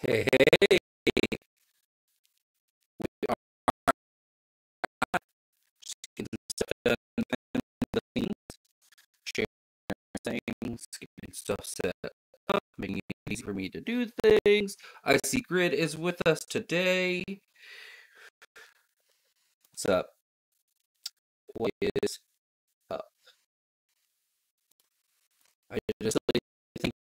Hey, hey, we are getting stuff done behind the scenes, sharing things, getting stuff set up, making it easy for me to do things. I see Grid is with us today. What's up? What is up? I just really think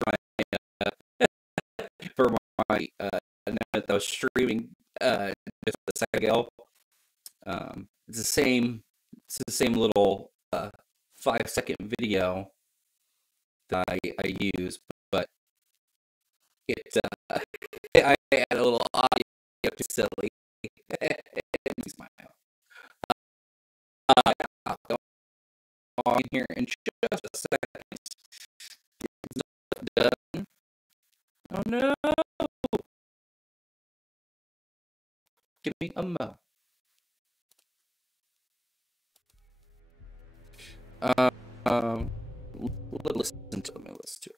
for my announcement that I was streaming just a second ago. It's the same little 5-second video that I use, but it I add a little audio to silly. Smile. I'll go on here in just a second. Done. Oh no! Give me a mo. Um, listen to me. Listen to it.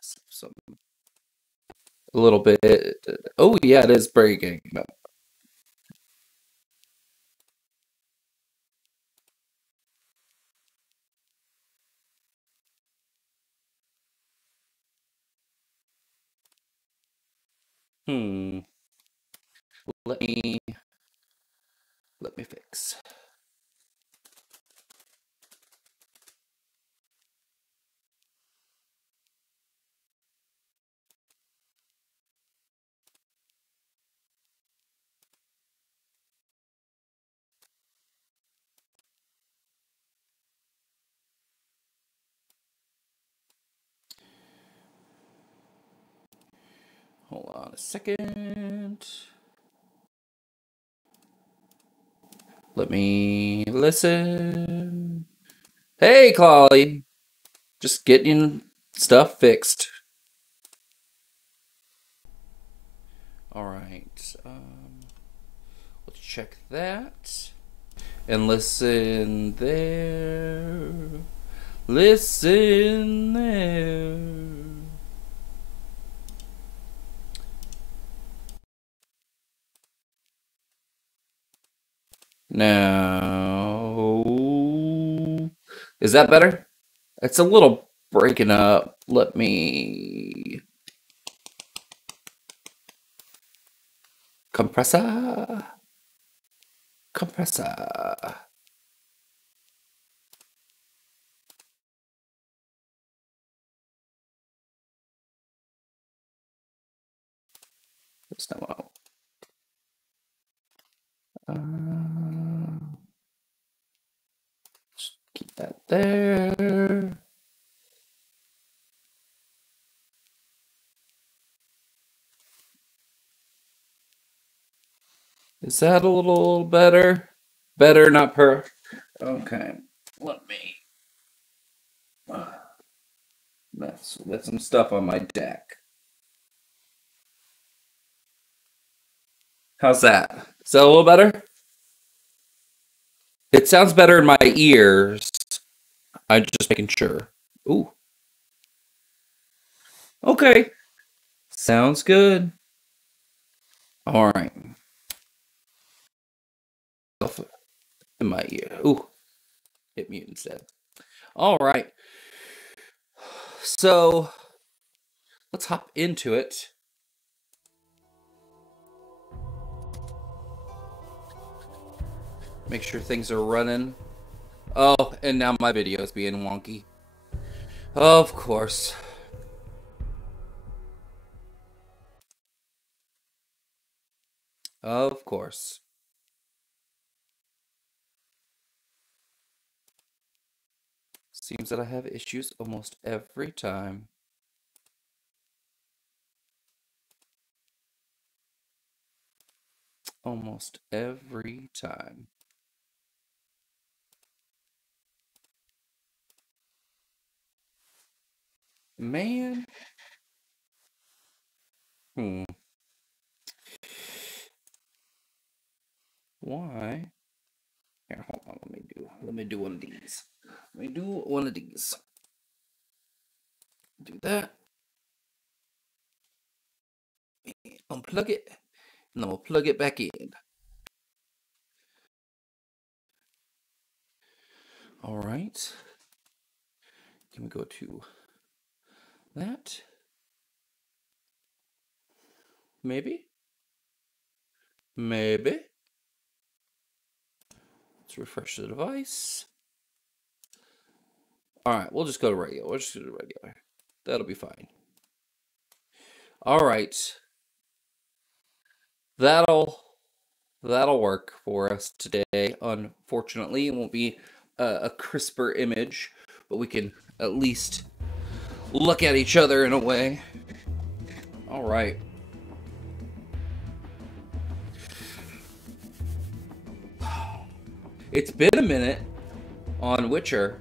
Some a little bit. Oh yeah, it is breaking. Hmm. Let me fix. Hold on a second. Let me listen. Hey, Claudia. Just getting stuff fixed. All right. Let's check that. And listen there. Listen there. Now, is that better? It's a little breaking up. Let me compressor. Compressor. There's no. Just keep that there. Is that a little better? Better, not per. Okay. Let me mess with some stuff on my deck. How's that? Is that a little better? It sounds better in my ears. I'm just making sure. Ooh. Okay. Sounds good. All right. In my ear. Ooh. Hit mute instead. All right. So let's hop into it. Make sure things are running. Oh, and now my video is being wonky. Of course. Of course. Seems that I have issues almost every time. Almost every time. Man. Why? Here, hold on. Let me do one of these. Let me do one of these. Do that. unplug it, and then we'll plug it back in. All right. Can we go to that? Maybe? Maybe. Let's refresh the device. All right, we'll just go to regular. We'll just go to regular. That'll be fine. All right. That'll work for us today. Unfortunately, it won't be a crisper image, but we can at least look at each other in a way. All right. It's been a minute on Witcher.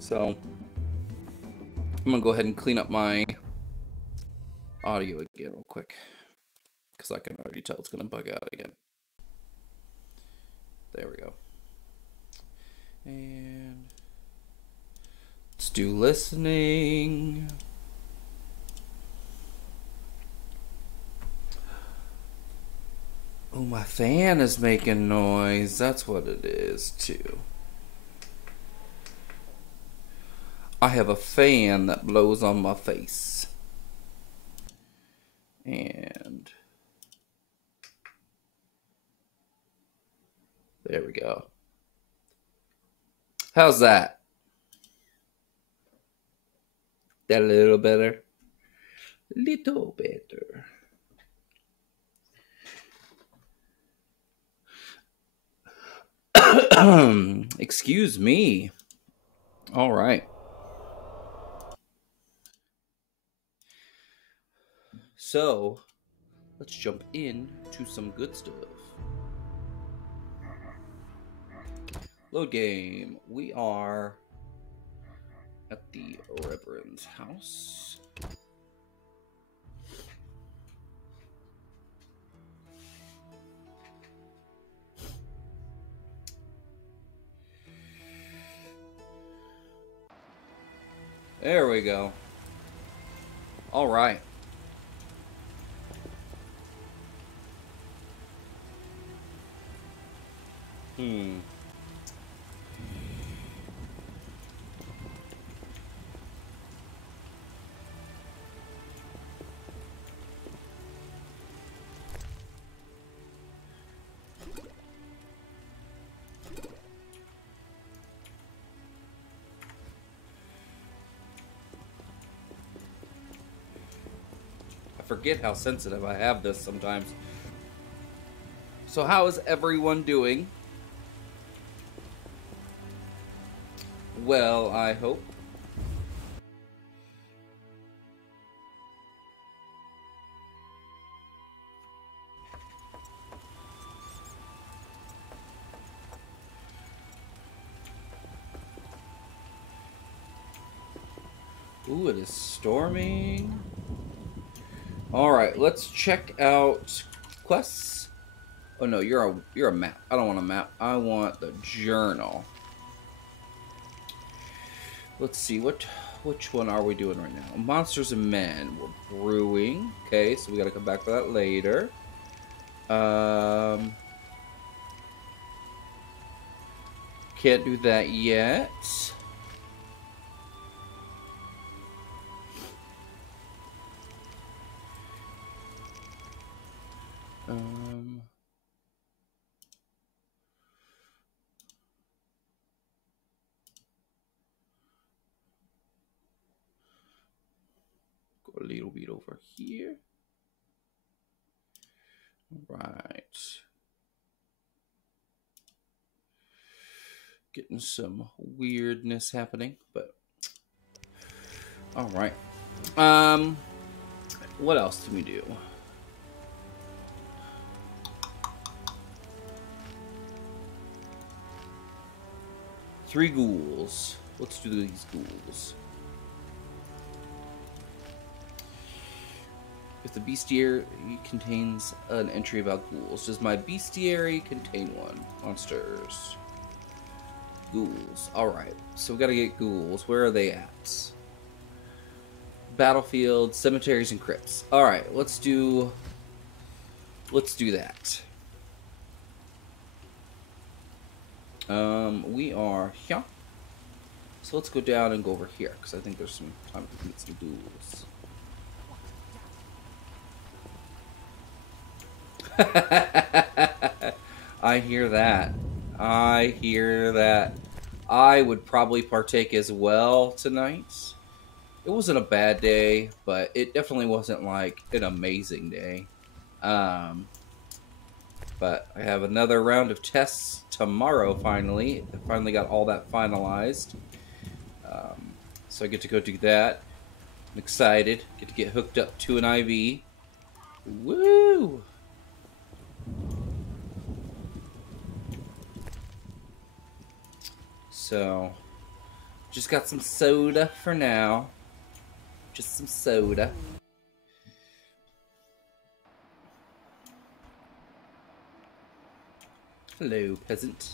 So I'm gonna go ahead and clean up my audio again real quick, because I can already tell it's gonna bug out again. There we go. And let's do listening. Oh, my fan is making noise. That's what it is, too. I have a fan that blows on my face. And there we go. How's that? That a little better? Little better. Excuse me. All right. So, let's jump in to some good stuff. Load game. We are at the Reverend's house. There we go. All right. I forget how sensitive I have this sometimes. So how is everyone doing? Well, I hope. Ooh, it is storming. Alright, let's check out quests. Oh no, you're a map. I don't want a map. I want the journal. Let's see, which one are we doing right now? Monsters and Men. We're brewing. Okay, so we gotta come back for that later. Can't do that yet. Go a little bit over here. Right. Getting some weirdness happening, but all right. What else can we do? Three ghouls. Let's do these ghouls. If the bestiary contains an entry about ghouls, does my bestiary contain one? Monsters. Ghouls. Alright, so we gotta get ghouls. Where are they at? battlefields, cemeteries, and crypts. All right, let's do that. We are here. So let's go down and go over here, because I think there's some time to meet some duels. I hear that. I hear that. I would probably partake as well tonight. It wasn't a bad day, but it definitely wasn't like an amazing day. But I have another round of tests tomorrow, finally. I finally got all that finalized. So I get to go do that. I'm excited. Get to get hooked up to an IV. Woo! So, just got some soda for now. Just some soda. Hello, peasant.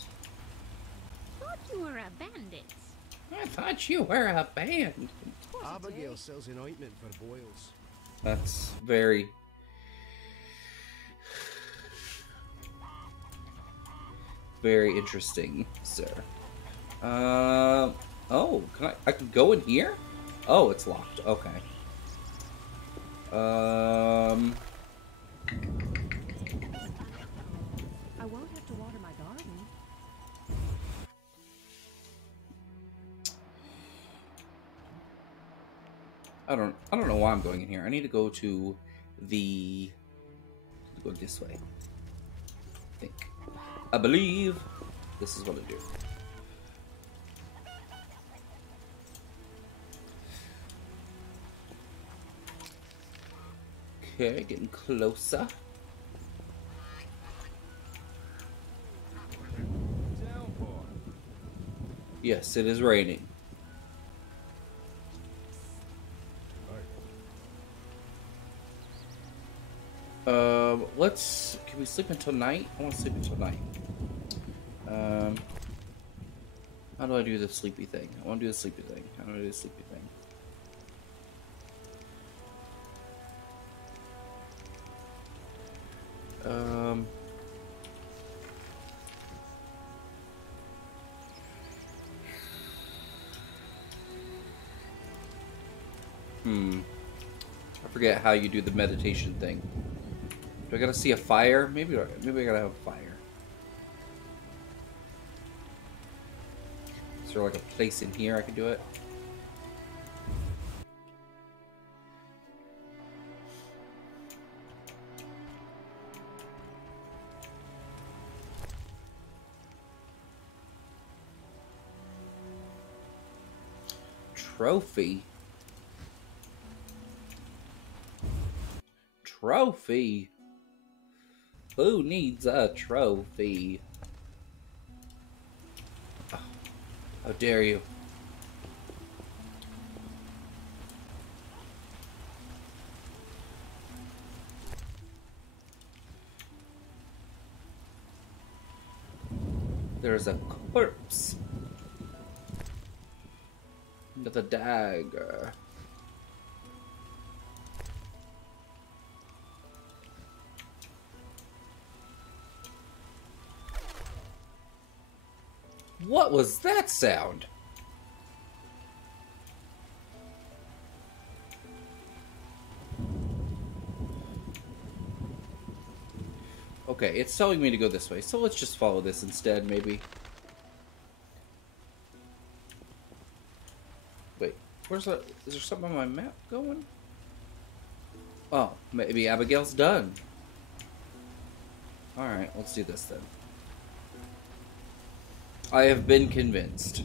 Thought you were a bandit. I thought you were a band. Abigail sells an ointment for boils. That's very... very interesting, sir. Oh, I can go in here? Oh, it's locked. Okay. I won't have to water my garden. I don't know why I'm going in here. I need to go to the... go this way. I think. I believe this is what I do. Okay, getting closer. Yes, it is raining. Can we sleep until night? I want to sleep until night. How do I do the sleepy thing? I want to do the sleepy thing. How do I do the sleepy thing? I forget how you do the meditation thing. Do I gotta see a fire? Maybe I gotta have a fire. Is there like a place in here I can do it? Trophy. Trophy. Who needs a trophy? Oh, how dare you? There's a corpse. With a dagger. What was that sound? Okay, it's telling me to go this way, so let's just follow this instead, maybe. Wait, where's that? Is there something on my map going? Oh, maybe Abigail's done. Alright, let's do this then. I have been convinced.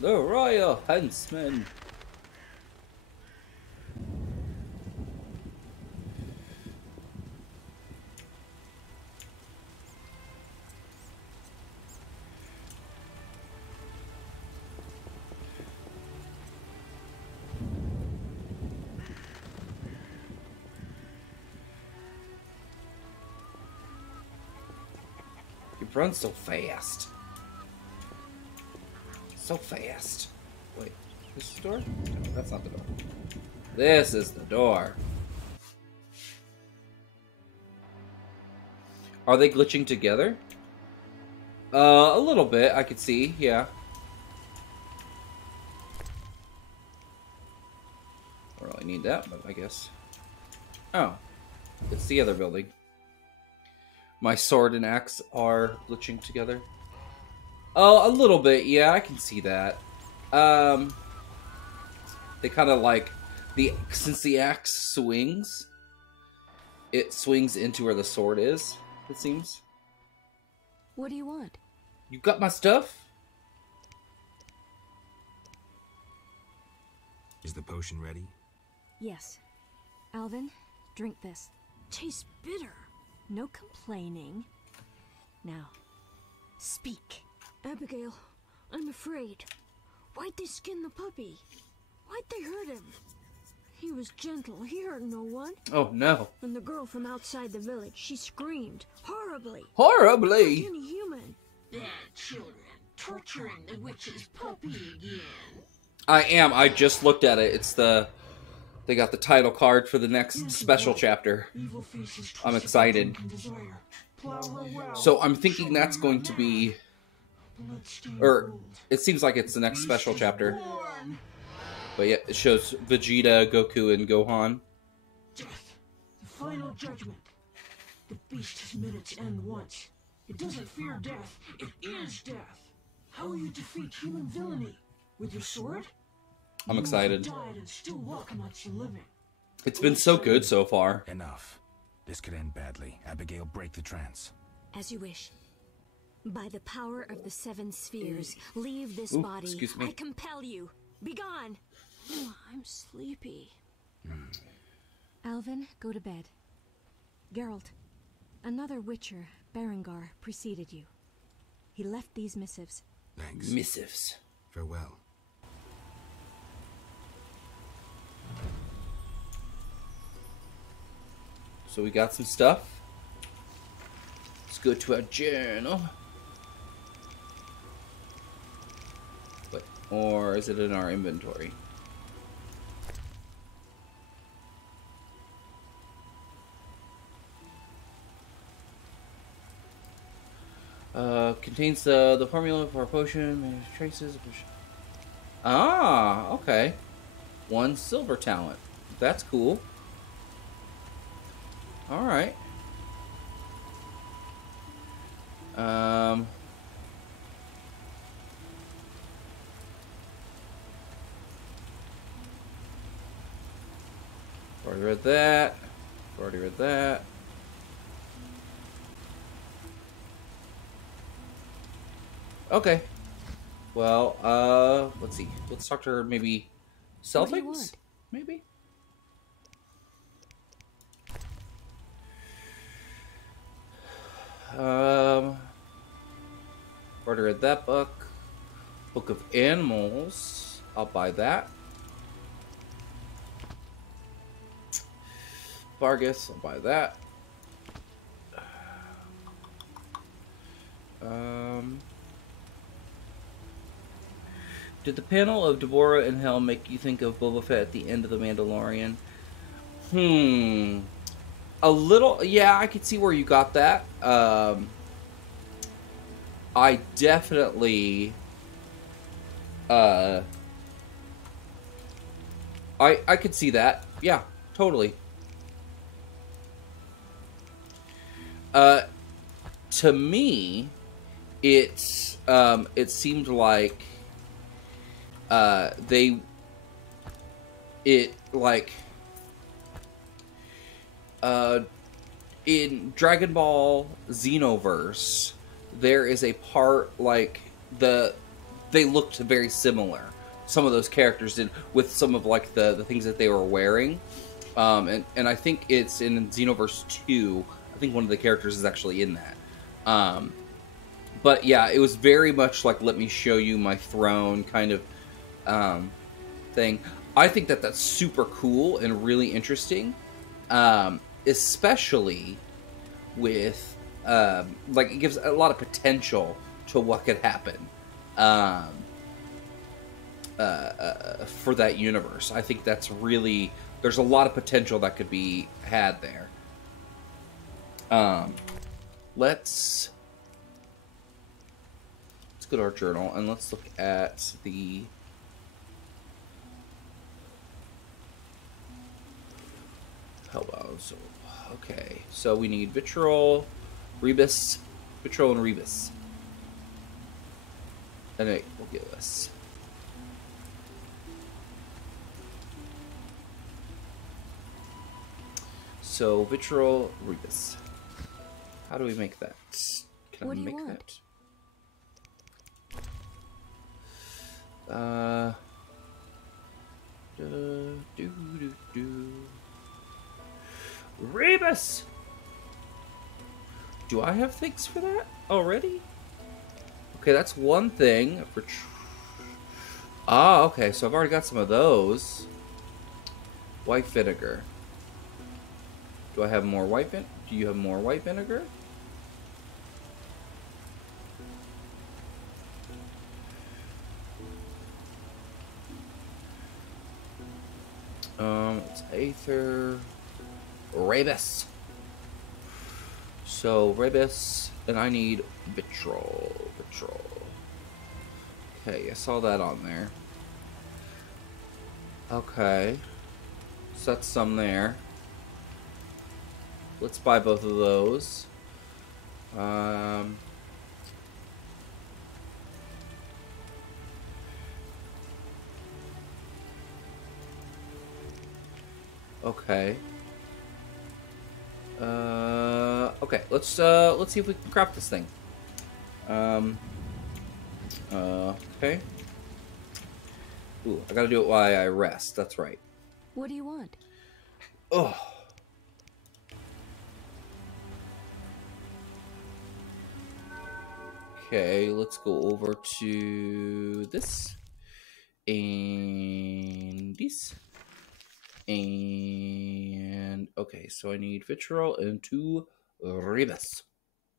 The Royal Huntsman. You run so fast. So fast. Wait, this is the door? No, that's not the door. This is the door. Are they glitching together? A little bit, I could see, yeah. I don't really need that, but I guess. Oh, it's the other building. My sword and axe are glitching together. Oh, a little bit, yeah, I can see that. They kind of like since the axe swings, it swings into where the sword is, it seems. What do you want? You got my stuff? Is the potion ready? Yes. Alvin, drink this. Tastes bitter. No complaining. Now, speak. Abigail, I'm afraid. Why'd they skin the puppy? Why'd they hurt him? He was gentle. He hurt no one. Oh, no. And the girl from outside the village, she screamed horribly. Horribly? Like any human. Bad children torturing the witch's puppy again. I am. I just looked at it. It's the... They got the title card for the next special chapter. I'm excited. So I'm thinking that's going to be... Or, it seems like it's the next special chapter. But yeah, it shows Vegeta, Goku, and Gohan. Death. The final judgment. The beast has met its end once. It doesn't fear death. It is death. How will you defeat human villainy? With your sword? I'm excited. You died and still walk amongst the living. It's been so good so far. Enough. This could end badly. Abigail, break the trance. As you wish. By the power of the 7 spheres, leave this Ooh, body. excuse me. I compel you. Be gone. Oh, I'm sleepy. Alvin, go to bed. Geralt, another Witcher, Berengar, preceded you. He left these missives. Thanks. Missives. Farewell. So we got some stuff. Let's go to our journal. Wait, or is it in our inventory? Contains the formula for a potion, traces. Ah, okay. 1 silver talent. That's cool. All right. Already read that. Already read that. Okay. Well, let's see. Let's talk to her. Maybe sell What do you things. want? Maybe. Already read that book. Book of Animals. I'll buy that. Vargas. I'll buy that. Did the panel of Deborah in Hell make you think of Boba Fett at the end of The Mandalorian? A little, yeah, I could see where you got that. I definitely, I could see that. Yeah, totally. To me, it seemed like, in Dragon Ball Xenoverse, there is a part like they looked very similar. Some of those characters did, with some of like the things that they were wearing, and I think it's in Xenoverse 2. I think one of the characters is actually in that. But yeah, it was very much like, let me show you my throne kind of thing. I think that that's super cool and really interesting, especially with, like, it gives a lot of potential to what could happen. for that universe. I think that's really, there's a lot of potential that could be had there. Let's go to our journal and let's look at the so okay, so we need vitriol, rebus, vitriol and rebus, and it will give us so vitriol, rebus. How do we make that? Can What I do you make want? that? Rebus! Do I have things for that already? Okay, that's one thing. Okay, so I've already got some of those. White vinegar. Do I have more white vinegar? Do you have more white vinegar? It's Aether. Rebus. So, rebus, and I need vitriol. Okay, I saw that on there. Okay. So that's some there. Let's buy both of those. Okay. Okay, let's see if we can craft this thing. Okay. Ooh, I gotta do it while I rest, that's right. What do you want? Oh. Okay, let's go over to this. And this. And okay, so I need vitriol and 2 rebus.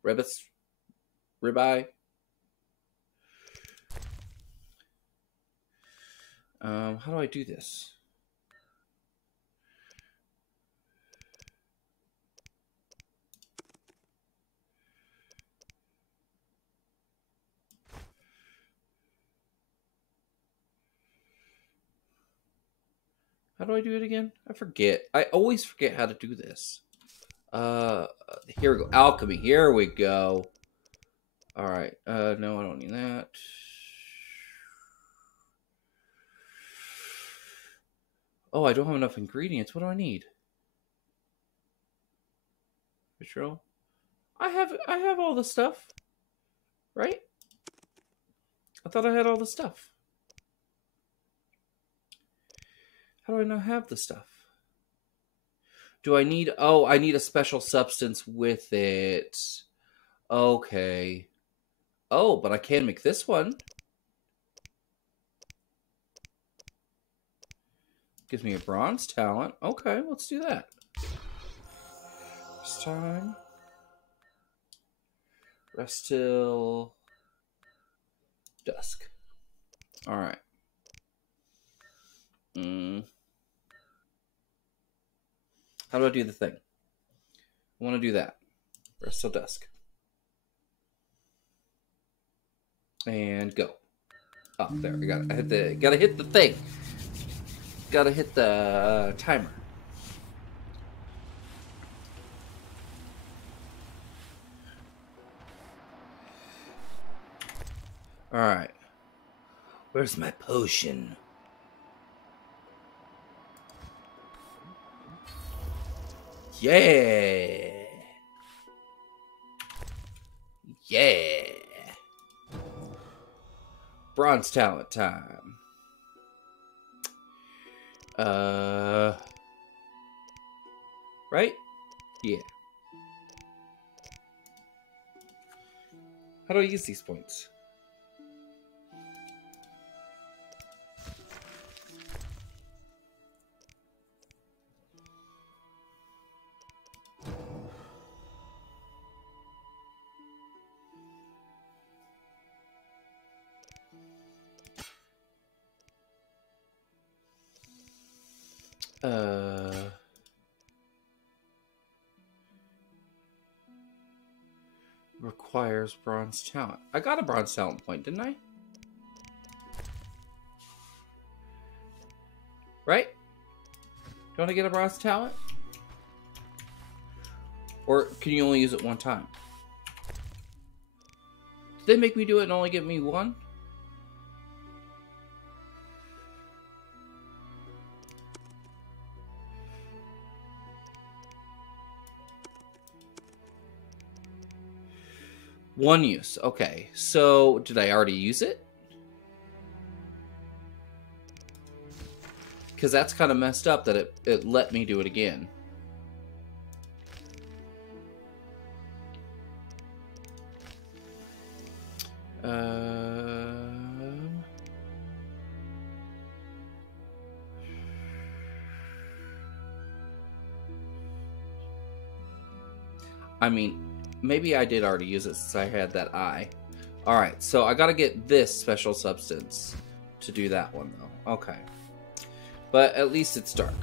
Ribeye. How do I do this? How do I do it again? I forget. I always forget how to do this. Here we go. Alchemy. Here we go. All right. No, I don't need that. Oh, I don't have enough ingredients. What do I need? Vitriol. I have all the stuff. Right? I thought I had all the stuff. How do I not have the stuff? Do I need... Oh, I need a special substance with it. Okay. Oh, but I can make this one. Gives me a bronze talent. Okay, let's do that. This time. Rest till dusk. Alright. How do I do the thing? I want to do that. Rest till dusk. And go. Oh, there. Gotta hit the thing. Gotta hit the timer. Alright. Where's my potion? Yeah! Yeah! Bronze talent time. Right? Yeah. How do I use these points? requires bronze talent. I got a bronze talent point, didn't I? Right? Don't I get a bronze talent? Or can you only use it one time? Did they make me do it and only give me one? One use. Okay. So, did I already use it? Because that's kind of messed up that it let me do it again. I mean, maybe I did already use it since I had that eye. Alright, so I gotta get this special substance to do that one, though. Okay. But at least it's dark.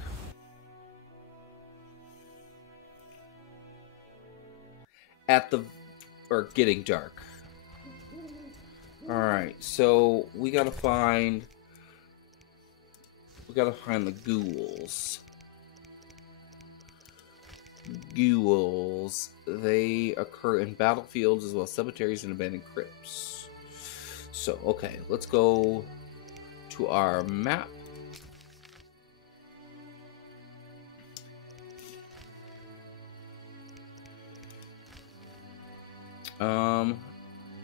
Or getting dark. Alright, so we gotta find the ghouls. Ghouls. They occur in battlefields as well as cemeteries and abandoned crypts. So, okay, let's go to our map.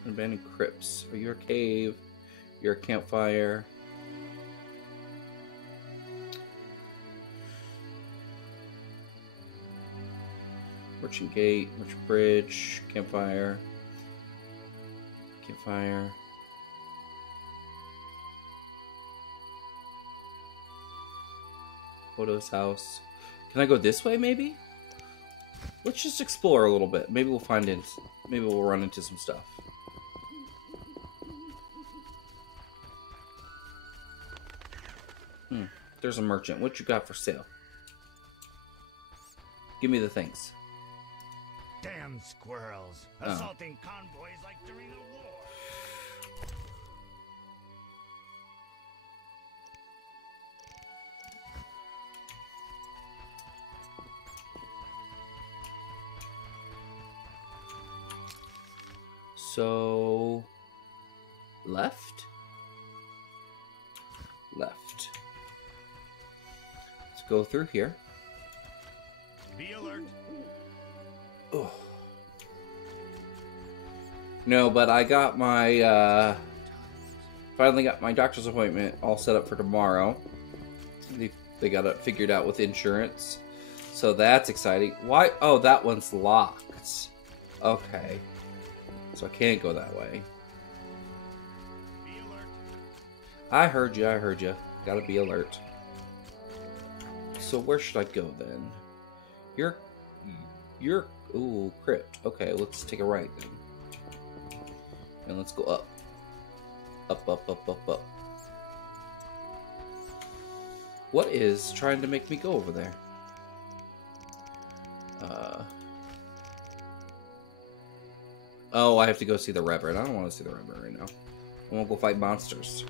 Abandoned crypts. Are you a cave? You're a campfire. Merchant Gate, Merchant Bridge, campfire. Campfire. Odo's house. Can I go this way, maybe? Let's just explore a little bit. Maybe we'll find it. Maybe we'll run into some stuff. There's a merchant. What you got for sale? Give me the things. Damn squirrels. Assaulting convoys like during the war. So... left? Left. Let's go through here. Be alert. Oh. No, but I got my, finally got my doctor's appointment all set up for tomorrow. They got it figured out with insurance. So that's exciting. Why? Oh, that one's locked. Okay. So I can't go that way. Be alert. I heard you. Gotta be alert. So where should I go then? You're ooh, crypt. Okay, let's take a right then. And let's go up. Up. What is trying to make me go over there? Oh, I have to go see the Reverend. I don't want to see the Reverend right now. I want to go fight monsters.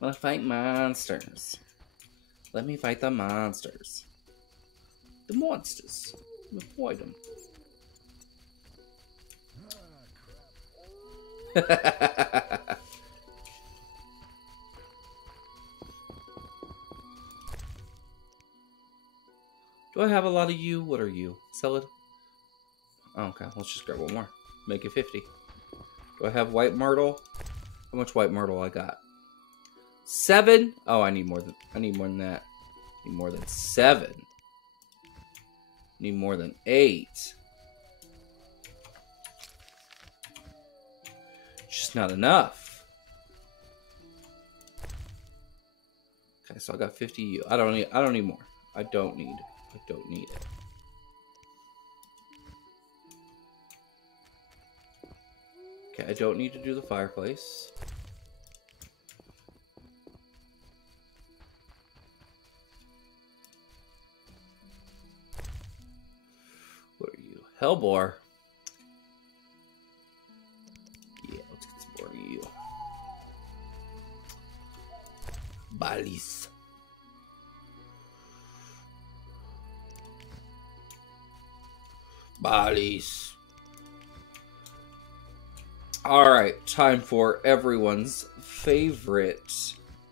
I want to fight monsters. Let me fight the monsters. The monsters. Avoid them. Do I have a lot of you? What are you? Sell it? Oh, okay, let's just grab one more. Make it 50. Do I have white myrtle? How much white myrtle I got? 7? Oh, I need more than that. I need more than 7. Need more than 8. Just not enough. Okay, so I got 50 you. I don't need more. I don't need it. Okay, I don't need to do the fireplace. What are you? Hellbore. Balis. Balis. Alright, time for everyone's favorite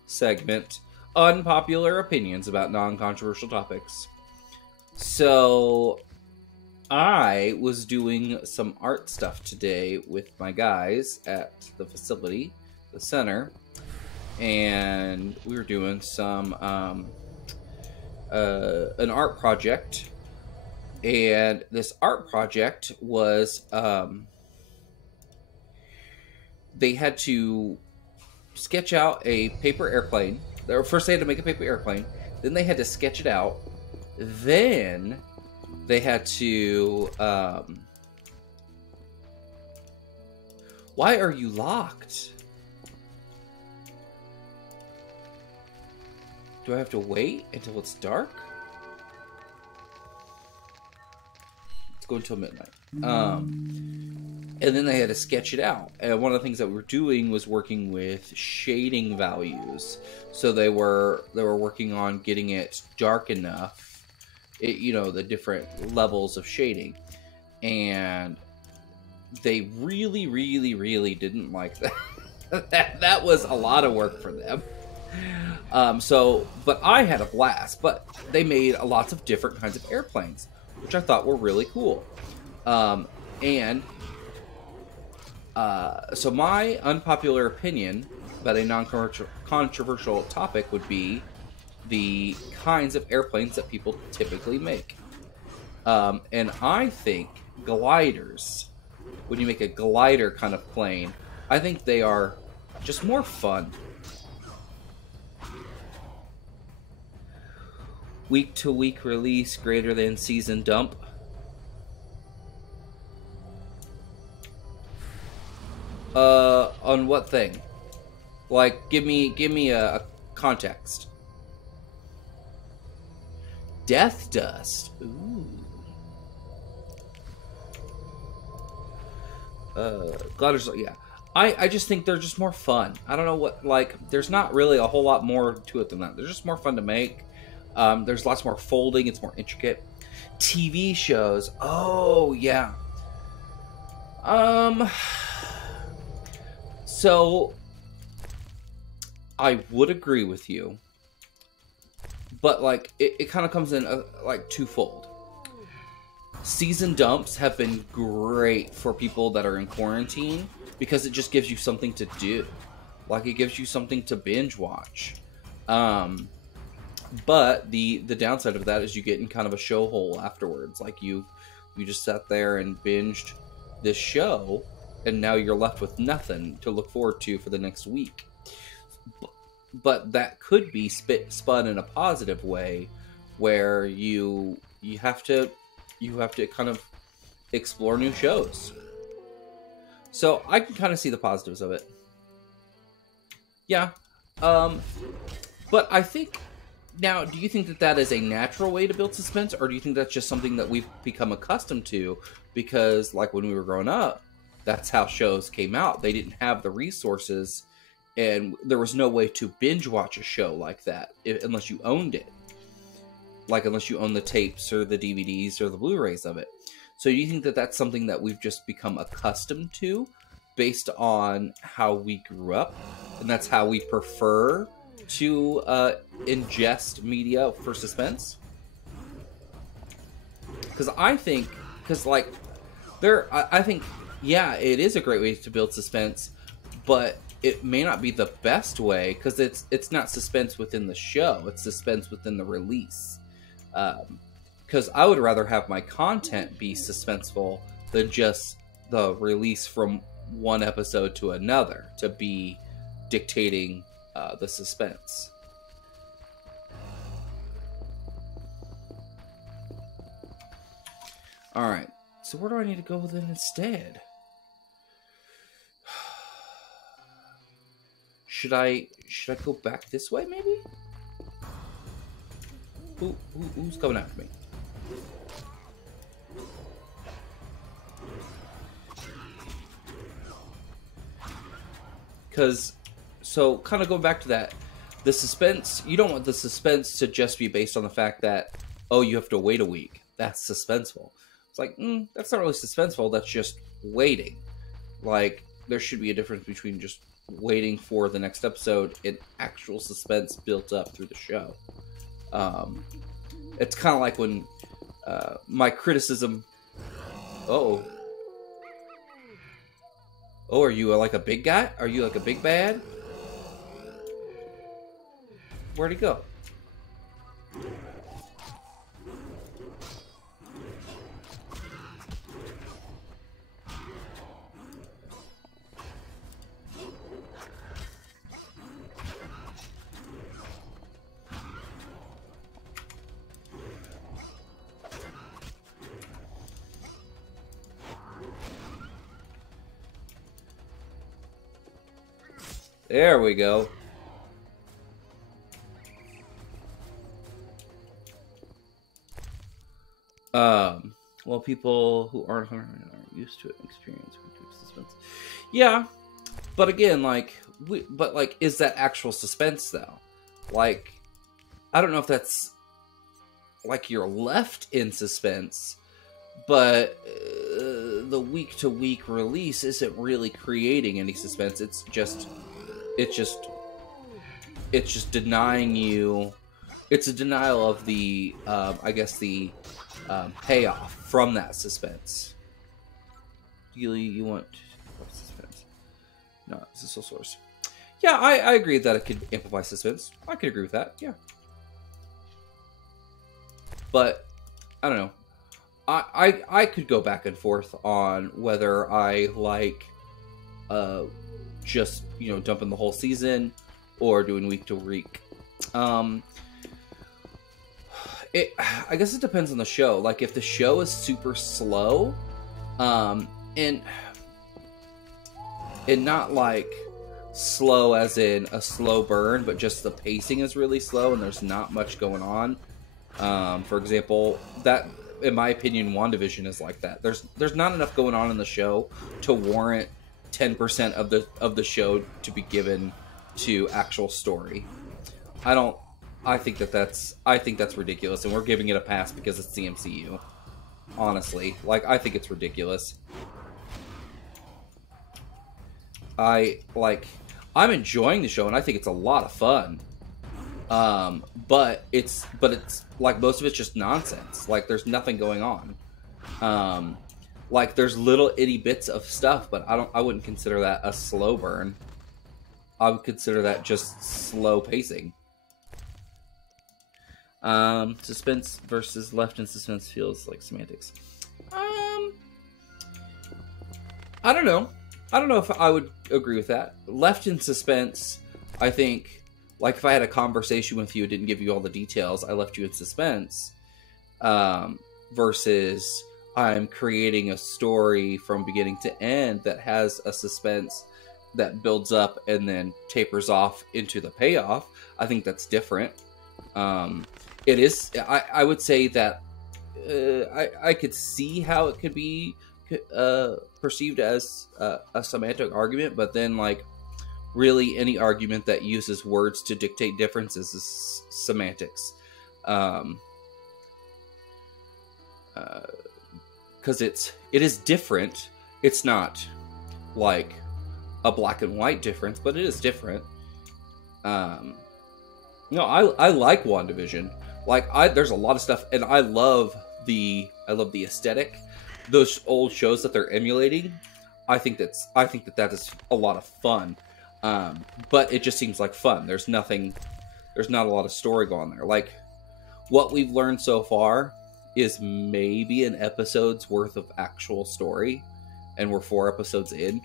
segment, unpopular opinions about non-controversial topics. So, I was doing some art stuff today with my guys at the facility, the center, and we were doing some, an art project, and this art project was, they had to sketch out a paper airplane. First, they had to make a paper airplane. Then they had to sketch it out. Then they had to. Why are you locked? Do I have to wait until it's dark? Let's go until midnight. And then they had to sketch it out. And one of the things that we were doing was working with shading values. So they were working on getting it dark enough, the different levels of shading. And they really, really, really didn't like that. that was a lot of work for them. But I had a blast. But they made lots of different kinds of airplanes, which I thought were really cool. So my unpopular opinion about a non-controversial topic would be the kinds of airplanes that people typically make. And I think gliders, when you make a glider kind of plane, I think they are just more fun. Week-to-week release greater than season dump. On what thing? Like, give me a context. Death Dust. Ooh. Gliders, yeah. I just think they're just more fun. I don't know what, like, there's not really a whole lot more to it than that. They're just more fun to make. There's lots more folding. It's more intricate. TV shows. Oh, yeah. So, I would agree with you, but like it kind of comes in like twofold. Season dumps have been great for people that are in quarantine because it just gives you something to do, like it gives you something to binge watch. But the downside of that is you get in kind of a show hole afterwards. Like you just sat there and binged this show, and now you're left with nothing to look forward to for the next week. But that could be spun in a positive way, where you have to kind of explore new shows. So I can kind of see the positives of it. Yeah. But I think now, do you think that is a natural way to build suspense, or do you think that's just something that we've become accustomed to because, like, when we were growing up, that's how shows came out. They didn't have the resources, and there was no way to binge watch a show like that unless you owned it. Like, unless you own the tapes or the DVDs or the Blu-rays of it. So do you think that that's something that we've just become accustomed to based on how we grew up, and that's how we prefer to ingest media for suspense? Because I think, yeah, it is a great way to build suspense, but it may not be the best way, because it's not suspense within the show, it's suspense within the release. Because I would rather have my content be suspenseful than just the release from one episode to another to be dictating the suspense. Alright, so where do I need to go then instead? Should I go back this way, maybe? Who's coming after me? Because, so, kind of going back to that, the suspense, you don't want the suspense to just be based on the fact that, oh, you have to wait a week. That's suspenseful. It's like, that's not really suspenseful. That's just waiting. Like, there should be a difference between just waiting for the next episode and actual suspense built up through the show. It's kind of like when my criticism... Oh, are you like a big guy? Are you like a big bad? Where'd he go? There we go. Well, people who aren't hungry are used to it and experience suspense. Yeah, but again, like, is that actual suspense though? Like, I don't know if that's like you're left in suspense, but the week-to-week release isn't really creating any suspense. It's just denying you. It's a denial of the, I guess, the payoff from that suspense. You want suspense. No, it's a sole source. Yeah, I agree that it could amplify suspense. I could agree with that, yeah. But, I don't know. I could go back and forth on whether I like just, dumping the whole season or doing week to week. I guess it depends on the show. Like, if the show is super slow, and not like slow as in a slow burn, but just the pacing is really slow and there's not much going on. For example, that, in my opinion, WandaVision is like that. There's not enough going on in the show to warrant 10% of the show to be given to actual story. I think that's ridiculous, and we're giving it a pass because it's the MCU. Honestly, like, I think it's ridiculous. I'm enjoying the show, and I think it's a lot of fun. But it's like, most of it's just nonsense. Like, there's nothing going on. Like, there's little itty bits of stuff, but I wouldn't consider that a slow burn. I would consider that just slow pacing. Suspense versus left in suspense feels like semantics. I don't know. I don't know if I would agree with that. Left in suspense, I think, like, if I had a conversation with you, didn't give you all the details, I left you in suspense, versus I'm creating a story from beginning to end that has a suspense that builds up and then tapers off into the payoff. I think that's different. It is. I would say that I could see how it could be perceived as a semantic argument, but then, like, really any argument that uses words to dictate differences is semantics. Because it is different. It's not like a black and white difference, but it is different. No, I like WandaVision. Like, there's a lot of stuff, and I love the aesthetic. Those old shows that they're emulating, I think that is a lot of fun. But it just seems like fun. There's not a lot of story going there. Like, what we've learned so far is maybe an episode's worth of actual story, and we're 4 episodes in.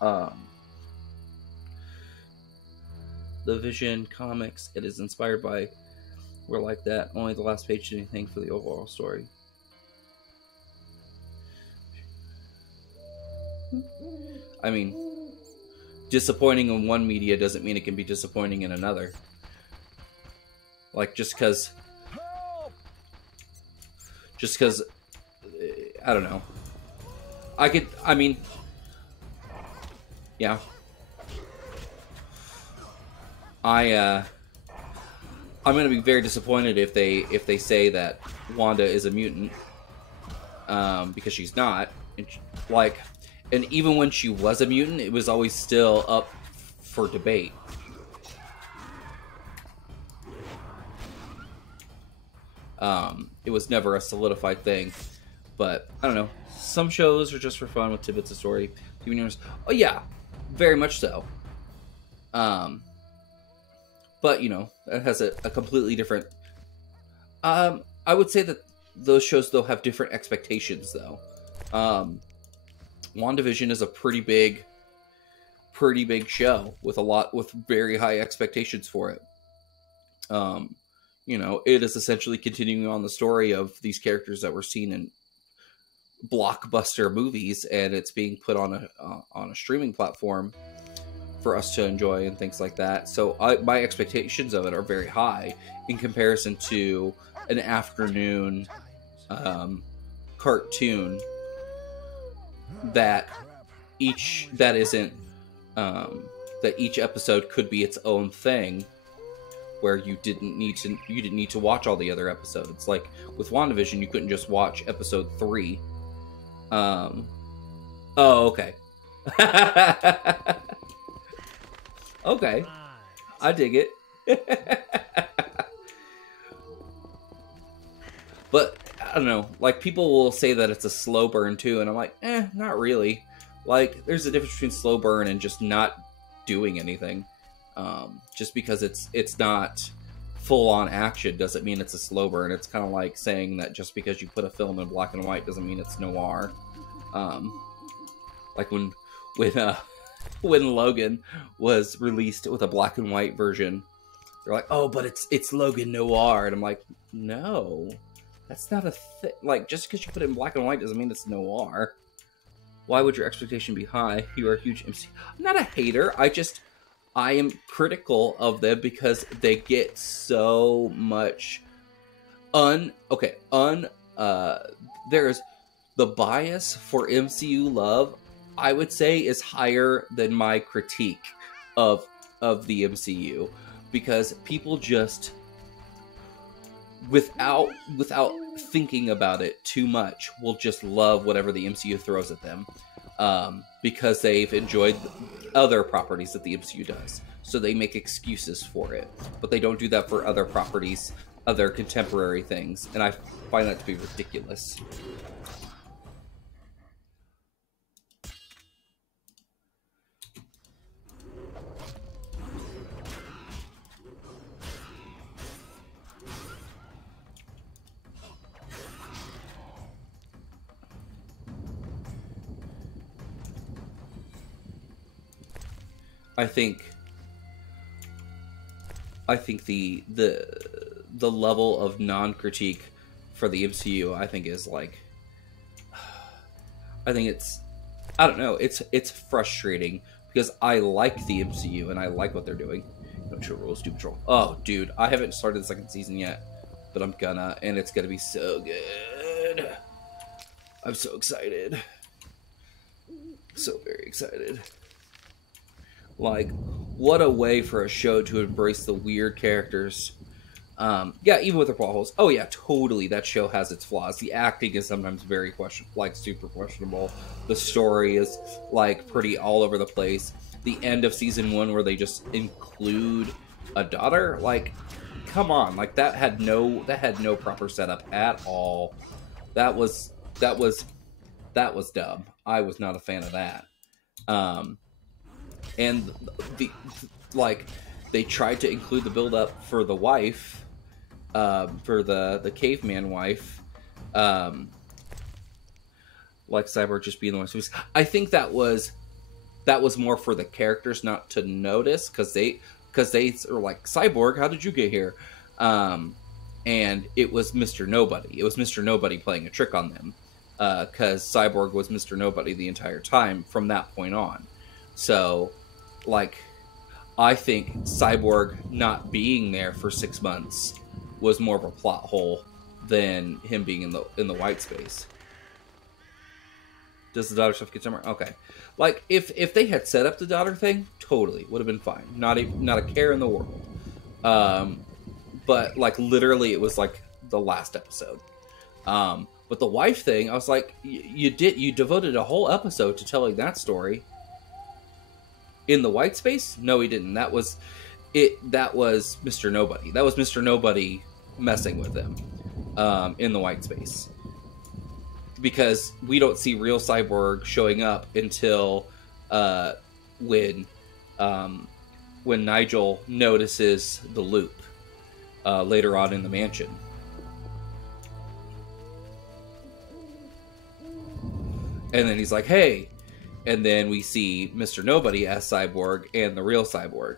The Vision comics, it is inspired by We're Like That. Only the last page did anything for the overall story. I mean, disappointing in one media doesn't mean it can be disappointing in another. Like, just because I don't know. Yeah. I'm gonna be very disappointed if they say that Wanda is a mutant, because she's not. And even when she was a mutant, it was always still up for debate. It was never a solidified thing. But I don't know. Some shows are just for fun with tidbits of story. Oh yeah, very much so. But you know, it has a completely different. I would say that those shows though have different expectations though. WandaVision is a pretty big show with very high expectations for it. You know, it is essentially continuing on the story of these characters that were seen in blockbuster movies, and it's being put on a streaming platform for us to enjoy and things like that. So my expectations of it are very high in comparison to an afternoon cartoon that each episode could be its own thing, where you didn't need to watch all the other episodes. Like with WandaVision, you couldn't just watch episode 3. Oh, okay. Okay, I dig it. But I don't know, like people will say that it's a slow burn too, and I'm like, not really. Like there's a difference between slow burn and just not doing anything. Just because it's not full on action doesn't mean it's a slow burn. It's kind of like saying that just because you put a film in black and white doesn't mean it's noir. Like when Logan was released with a black and white version, they're like, oh, but it's Logan Noir, and I'm like, no, that's not a thing. Like just because you put it in black and white doesn't mean it's noir. Why would your expectation be high? You are a huge MC. I'm not a hater. I am critical of them because they get so much there's the bias for MCU love, I would say, is higher than my critique of the MCU, because people just without thinking about it too much will just love whatever the MCU throws at them. Because they've enjoyed other properties that the MCU does. So they make excuses for it. But they don't do that for other properties, other contemporary things. And I find that to be ridiculous. I think the level of non-critique for the MCU, I think, is like, I don't know, it's frustrating because I like the MCU and I like what they're doing. No true rules, do patrol. Oh, dude, I haven't started the second season yet, but I'm gonna, and it's gonna be so good. I'm so excited. So very excited. Like, what a way for a show to embrace the weird characters. Yeah, even with the plot holes. Oh yeah, totally. That show has its flaws. The acting is sometimes very super questionable. The story is like pretty all over the place. The end of season 1 where they just include a daughter, like, come on, like that had no proper setup at all. That was dumb. I was not a fan of that. And they tried to include the build up for the wife, for the caveman wife, like Cyborg just being the one. I think that was more for the characters not to notice, because they are like, Cyborg, how did you get here? And it was Mr. Nobody. It was Mr. Nobody playing a trick on them, because Cyborg was Mr. Nobody the entire time from that point on. So, like, I think Cyborg not being there for 6 months was more of a plot hole than him being in the white space. Does the daughter stuff get somewhere? Okay. Like, if they had set up the daughter thing, totally would have been fine. Not a care in the world. But like literally, it was like the last episode. But the wife thing, I was like, you devoted a whole episode to telling that story. In the white space? No, he didn't. That was it. That was Mr. Nobody. That was Mr. Nobody messing with him in the white space. Because we don't see real Cyborg showing up until when Nigel notices the loop later on in the mansion. And then he's like, hey. And then we see Mr. Nobody as Cyborg and the real Cyborg.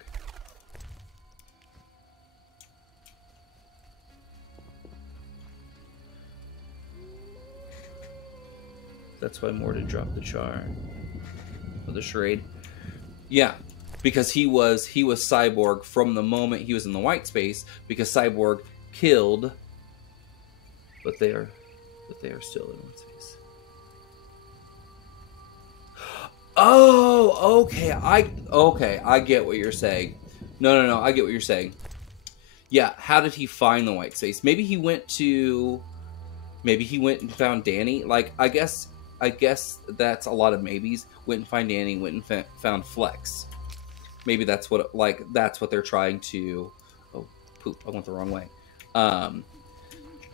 That's why Mordred dropped the char. Or the charade. Yeah. Because he was Cyborg from the moment he was in the white space, because Cyborg killed, but they are still in white space. Oh, okay. I get what you're saying. No, I get what you're saying. Yeah, how did he find the white space? Maybe he went and found Danny. Like, I guess that's a lot of maybes. Went and find Danny, went and found Flex. Maybe that's what they're trying to... Oh, poop, I went the wrong way.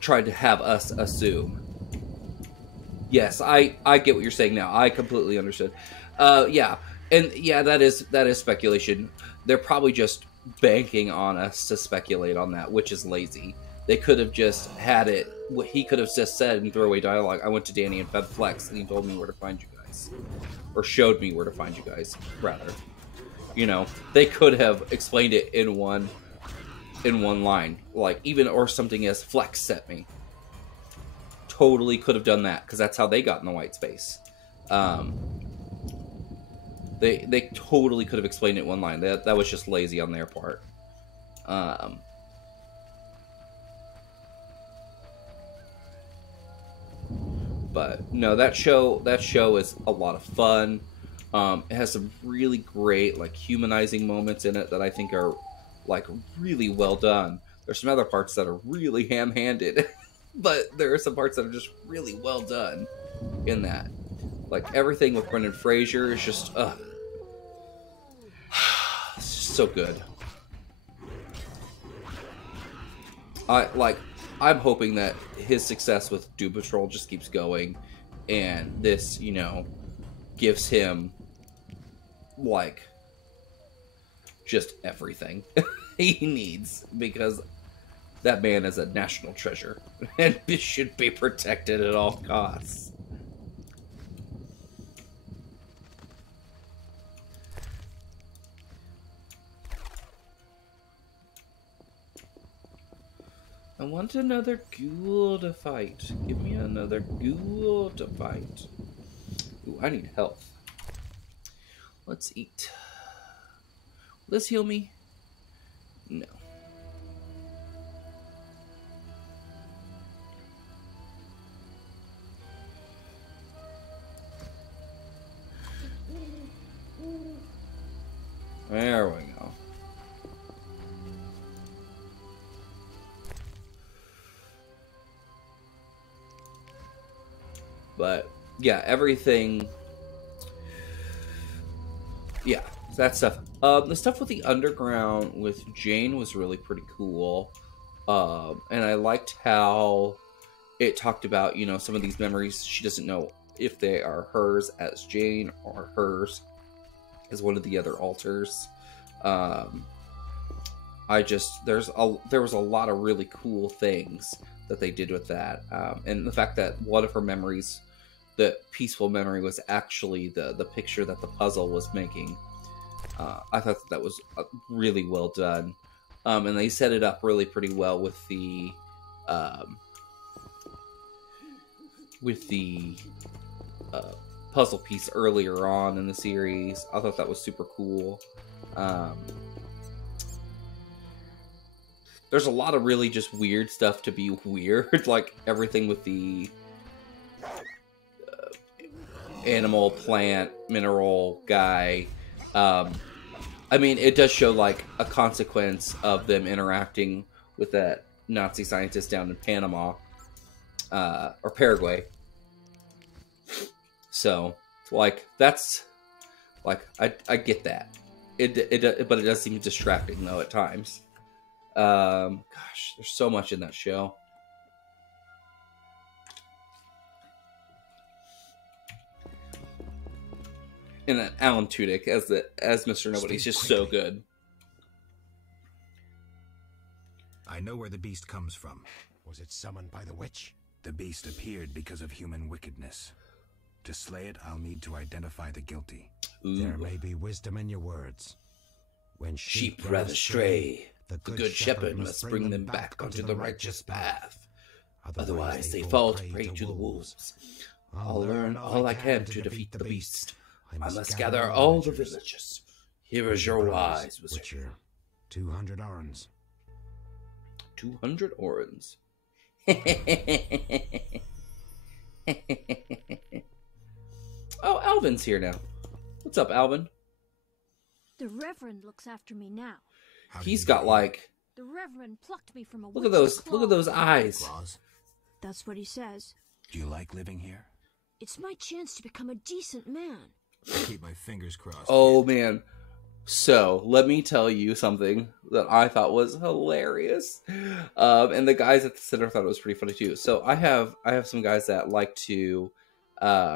Tried to have us assume. Yes, I get what you're saying now. I completely understood. Yeah. And yeah, that is speculation. They're probably just banking on us to speculate on that, which is lazy. They could have just had it... He could have just said in throwaway dialogue, I went to Danny and fed Flex, and he told me where to find you guys. Or showed me where to find you guys, rather. You know, they could have explained it in one line, like or something as Flex sent me. Totally could have done that, because that's how they got in the white space. They totally could have explained it in one line. That was just lazy on their part. But no, that show is a lot of fun. It has some really great, like, humanizing moments in it that I think are, like, really well done. There's some other parts that are really ham-handed, but there are some parts that are just really well done in that. Like, everything with Brendan Fraser is just, it's just so good. I'm hoping that his success with Doom Patrol just keeps going, and this, you know, gives him, like, just everything he needs, because that man is a national treasure and should be protected at all costs. I want another ghoul to fight. Give me another ghoul to fight. Ooh, I need health. Let's eat. Will this heal me? No. There we go. But yeah, everything. Yeah, that stuff. The stuff with the underground with Jane was really pretty cool. And I liked how it talked about, you know, some of these memories. She doesn't know if they are hers as Jane or hers as one of the other alters. There was a lot of really cool things that they did with that. And the fact that one of her memories, the peaceful memory, was actually the picture that the puzzle was making. I thought that was really well done. And they set it up really pretty well with the puzzle piece earlier on in the series. I thought that was super cool. There's a lot of really just weird stuff to be weird, like everything with the animal, plant, mineral guy. I mean, it does show like a consequence of them interacting with that Nazi scientist down in Panama, or Paraguay. So, like, that's like I get that. But it does seem distracting though at times. Gosh, there's so much in that show. And then Alan Tudyk as Mr. Nobody's just so good. I know where the beast comes from. Was it summoned by the witch? The beast appeared because of human wickedness. To slay it, I'll need to identify the guilty. Ooh. There may be wisdom in your words. When Sheep rather stray, the good shepherd must bring them back onto the righteous path. Otherwise they fall to prey to the wolves. I'll learn all I can to defeat the beast. I must gather all the villages. Here is your wise wizard. 200 orens. 200 orens. Oh, Alvin's here now. What's up, Alvin? The Reverend looks after me now. He's got like, The Reverend plucked me from a look at those eyes. Claws. That's what he says. Do you like living here? It's my chance to become a decent man. Keep my fingers crossed. Oh man. So let me tell you something that I thought was hilarious, and the guys at the center thought it was pretty funny too. So I have some guys that like to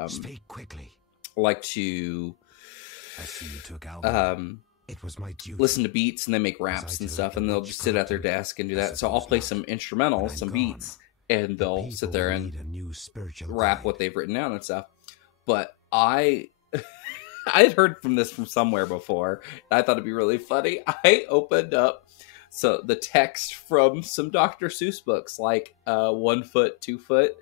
Speak quickly. like to I see you took Alvin. It was my duty. listen to beats, and they make raps and stuff, and they'll just sit at their desk and do that. So I'll play some instrumentals, some beats, and they'll sit there and rap what they've written down and stuff. But I had heard from somewhere before, and I thought it'd be really funny. I opened up the text from some Dr. Seuss books, like 1 Foot, 2 Foot,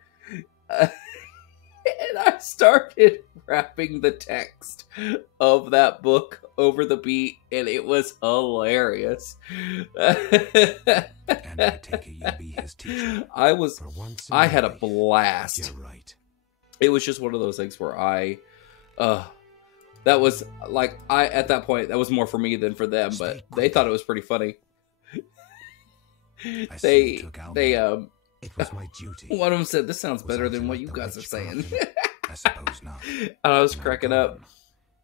and I started rapping the text of that book over the beat, and it was hilarious. And I take it you'll be his teacher. I had a blast. You're right. It was just one of those things where that was like, at that point, that was more for me than for them, but they thought it was pretty funny. They It was my duty. One of them said, "This sounds better than what you guys are saying." I suppose not. And I was cracking up.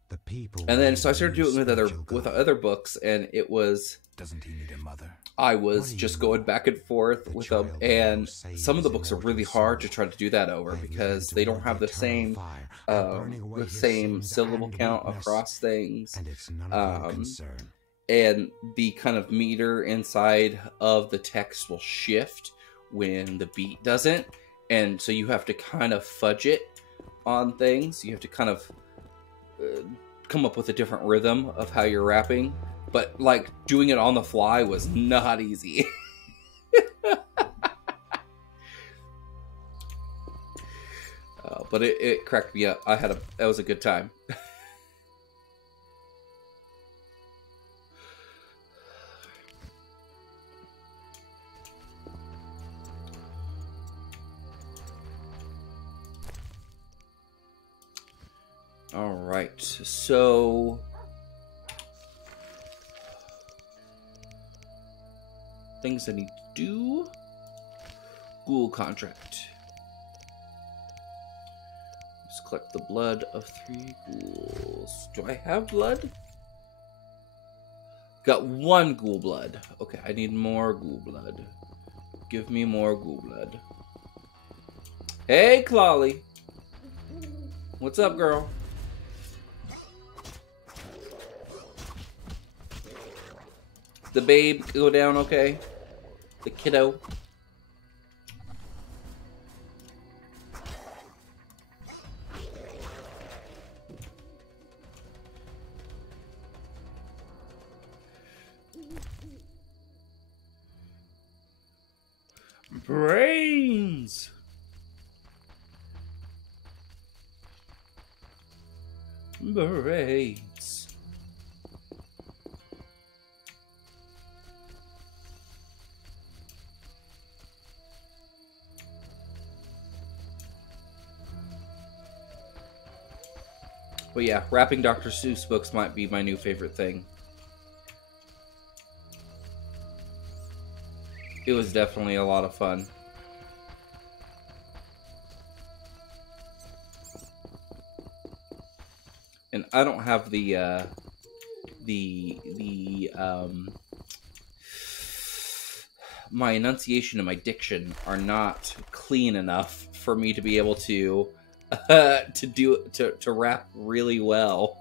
The people. And then so I started doing it with other books, and it was, Doesn't he need a mother? I was just going back and forth with them, and some of the books are really hard to try to do that over because they don't have the same syllable count across things, And it's none of your concern. and the kind of meter inside of the text will shift when the beat doesn't, and so you have to kind of fudge it on things. You have to kind of come up with a different rhythm of how you're rapping, but like doing it on the fly was not easy. But it cracked me up. That was a good time. All right, so things I need to do. Ghoul contract. Let's collect the blood of 3 ghouls. Do I have blood? Got 1 ghoul blood. Okay, I need more ghoul blood. Give me more ghoul blood. Hey, Clawley. What's up, girl? The babe go down okay? The kiddo? Brains! Brains. But yeah, wrapping Dr. Seuss books might be my new favorite thing. It was definitely a lot of fun. And I don't have my enunciation and my diction are not clean enough for me to be able to rap really well.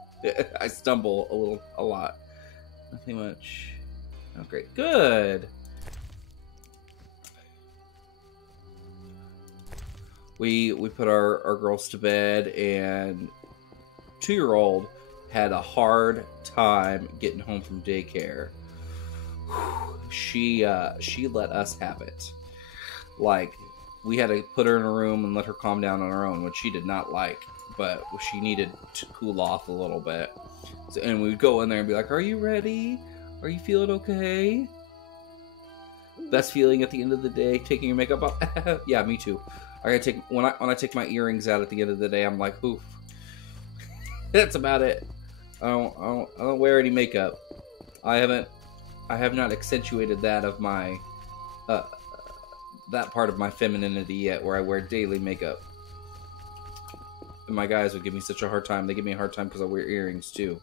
I stumble a lot. Nothing much. Oh, great. Good. We put our girls to bed, and 2-year-old had a hard time getting home from daycare. She let us have it. Like, we had to put her in a room and let her calm down on her own, which she did not like, but she needed to cool off a little bit. So, and we would go in there and be like, "Are you ready? Are you feeling okay?" Best feeling at the end of the day, taking your makeup off. Yeah, me too. I gotta take when I take my earrings out at the end of the day. I'm like, oof. That's about it. I don't wear any makeup. I have not accentuated that of my that part of my femininity yet, where I wear daily makeup. And my guys would give me such a hard time. They give me a hard time because I wear earrings too.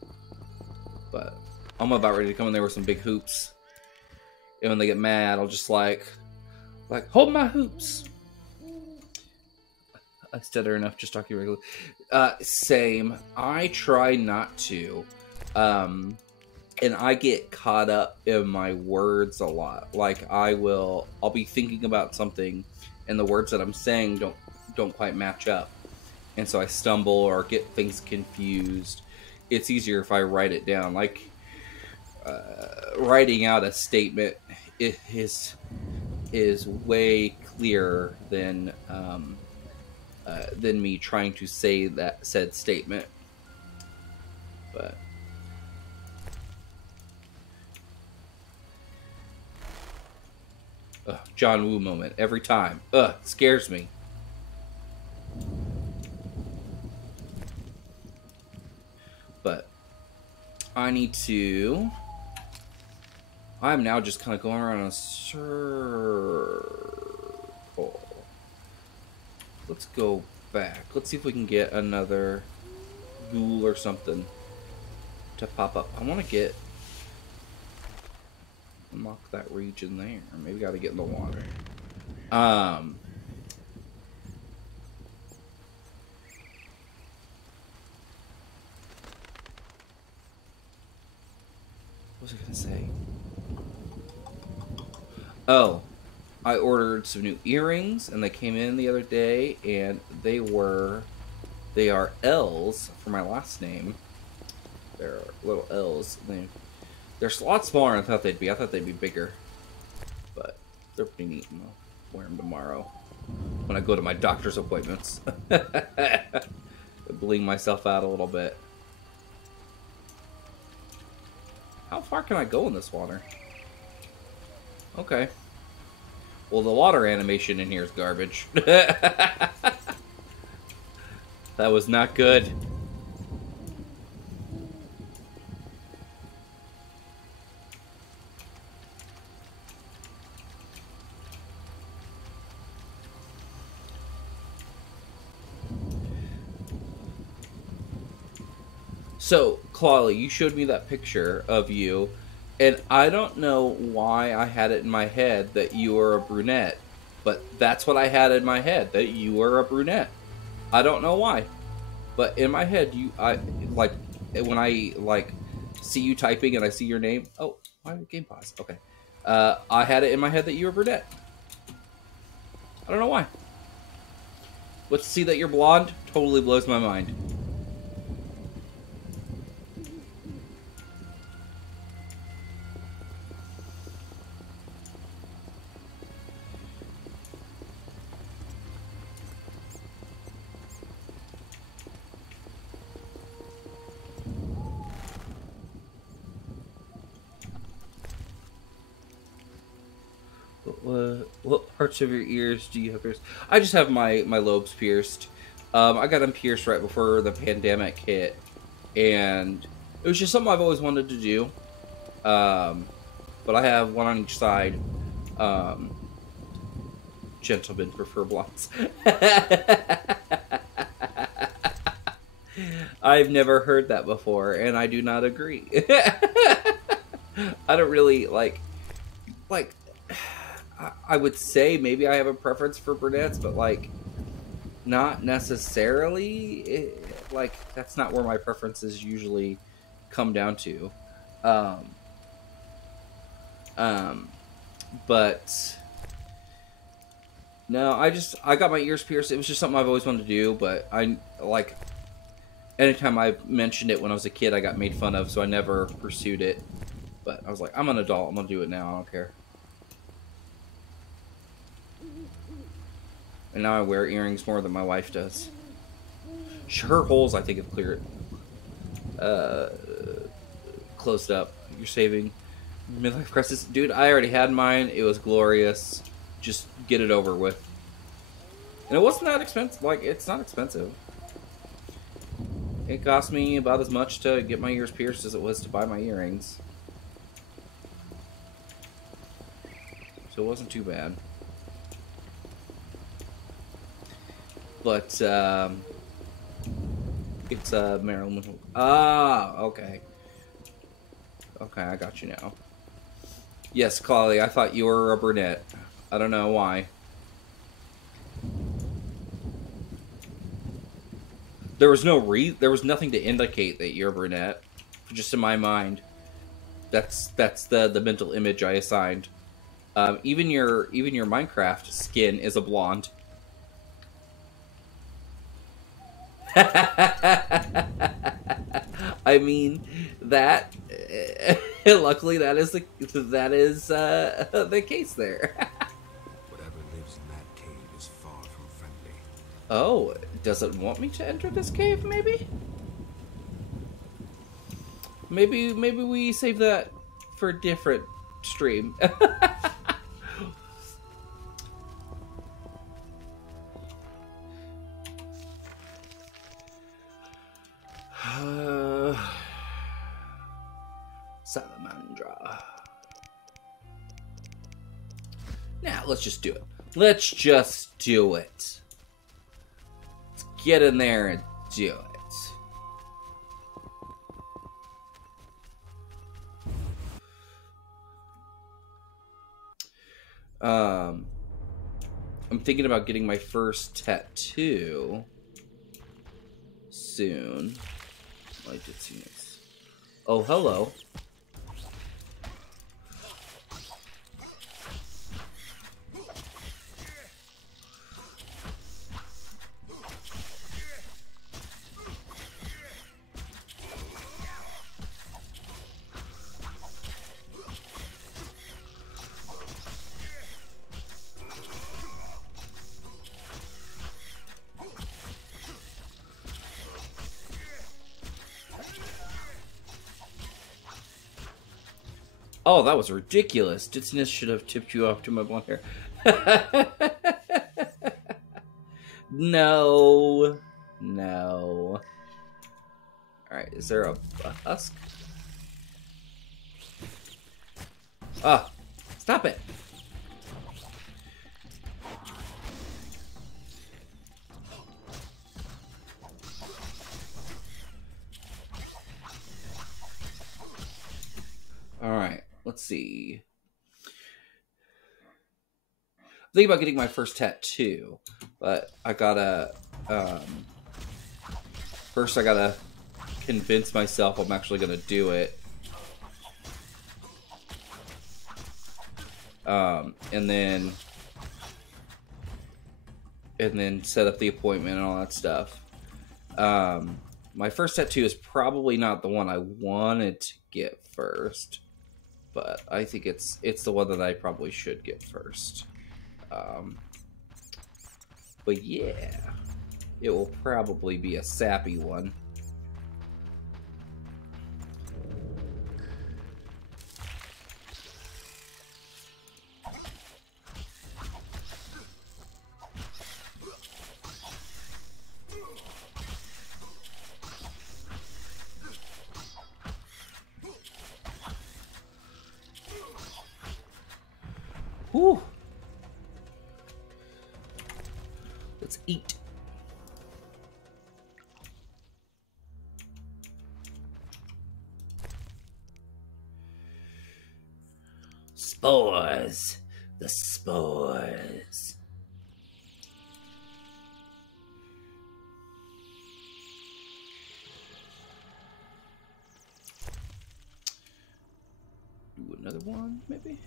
But I'm about ready to come in there with some big hoops. And when they get mad, I'll just like hold my hoops. I stutter enough just talking regularly. Same. I try not to. And I get caught up in my words a lot. Like, I'll be thinking about something, and the words that I'm saying don't quite match up. And so I stumble or get things confused. It's easier if I write it down. Like, writing out a statement is way clearer than me trying to say that said statement. But John Woo moment every time. It scares me. But I need to. I'm now just kind of going around in a circle. Let's go back. Let's see if we can get another ghoul or something to pop up. I want to unlock that region there. Maybe got to get in the water. What was I gonna say? Oh, I ordered some new earrings, and they came in the other day, and they are L's for my last name. They're little L's. They're a lot smaller than I thought they'd be. I thought they'd be bigger, but they're pretty neat, and I'll wear them tomorrow when I go to my doctor's appointments. Bling myself out a little bit. How far can I go in this water? Okay. Well, the water animation in here is garbage. That was not good. So, Clawley, you showed me that picture of you, and I don't know why I had it in my head that you were a brunette, but that's what I had in my head, that you were a brunette. I don't know why, but in my head, when I see you typing and I see your name. Oh, why did the game pause? Okay, I had it in my head that you were brunette. I don't know why. But to see that you're blonde totally blows my mind. What parts of your ears do you have pierced? I just have my lobes pierced. I got them pierced right before the pandemic hit. and it was just something I've always wanted to do. But I have one on each side. Gentlemen prefer blondes. I've never heard that before, and I do not agree. I don't really like. I would say maybe I have a preference for brunettes, but like, not necessarily. Like, that's not where my preferences usually come down to. But no, I got my ears pierced. It was just something I've always wanted to do, but anytime I mentioned it when I was a kid, I got made fun of, so I never pursued it. But I was like, I'm an adult, I'm gonna do it now, I don't care. And now I wear earrings more than my wife does. Her holes, I think, have cleared. Closed up. You're saving midlife crisis. Dude, I already had mine. It was glorious. Just get it over with. And it wasn't that expensive. Like, it's not expensive. It cost me about as much to get my ears pierced as it was to buy my earrings. So it wasn't too bad. But, it's, Marilyn Monroe. Ah, okay. Okay, I got you now. Yes, Claudia, I thought you were a brunette. I don't know why. There was nothing to indicate that you're a brunette. Just in my mind. That's the mental image I assigned. Even your Minecraft skin is a blonde. I mean, that luckily that is the case there. Whatever lives in that cave is far from friendly. Oh, does it want me to enter this cave? Maybe we save that for a different stream. Salamandra. Now, let's just do it. Let's just do it. Let's get in there and do it. I'm thinking about getting my first tattoo soon. Like it seems. Oh, hello. Oh, that was ridiculous. Ditziness should have tipped you off to my blonde hair. No. No. Alright, is there a husk? Ah, stop it. Alright. Let's see. I'm thinking about getting my first tattoo, but I gotta, first I gotta convince myself I'm actually gonna do it. And then set up the appointment and all that stuff. My first tattoo is probably not the one I wanted to get first. But I think it's the one that I probably should get first. But yeah, it will probably be a sappy one. Whew. Let's eat. Spores. The spores. Do another one, maybe?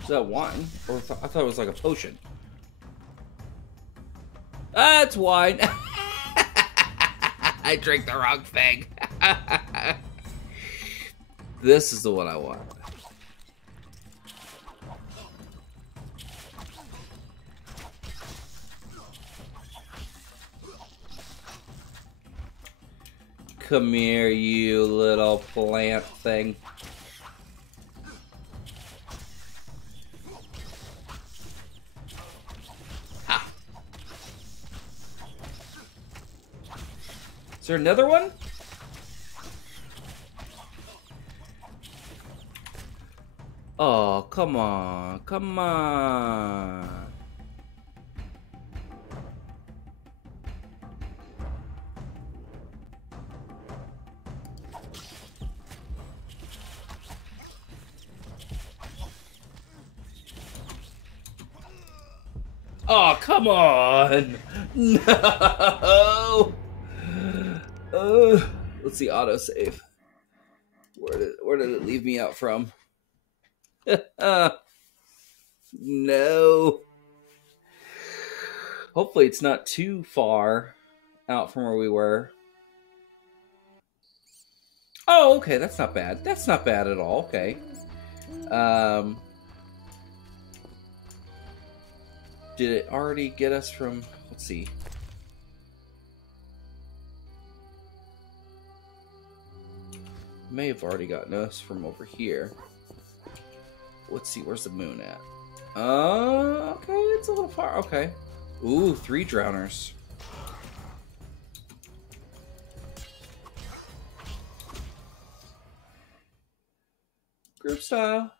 Is that wine? Or I thought it was like a potion. That's wine. I drank the wrong thing. This is the one I want. Come here, you little plant thing. Is there another one? Oh, come on. Come on. Oh, come on. No. Let's see, autosave. Where did it leave me out from? No. Hopefully it's not too far out from where we were. Oh, okay, that's not bad. That's not bad at all. Okay. Did it already get us from... Let's see. May have already gotten us from over here. Let's see, where's the moon at? Okay, it's a little far. Okay. Ooh, 3 drowners. Group style.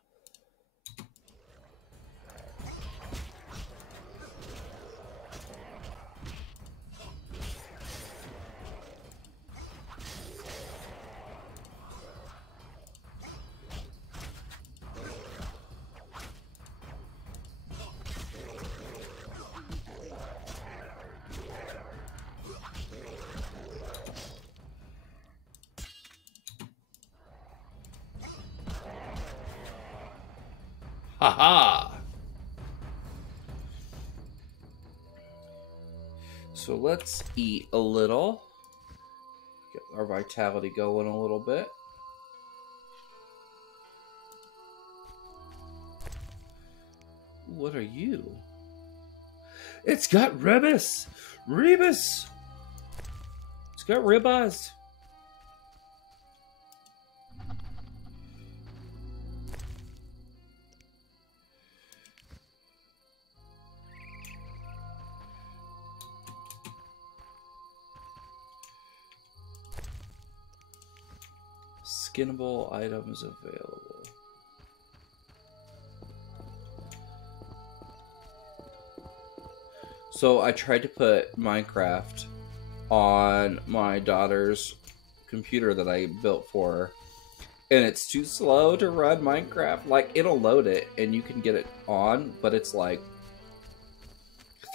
Haha! So let's eat a little. Get our vitality going a little bit. What are you? It's got rebus! Rebus! It's got ribeyes. Skinnable items available. So I tried to put Minecraft on my daughter's computer that I built for her, and it's too slow to run Minecraft. Like, it'll load it and you can get it on, but it's like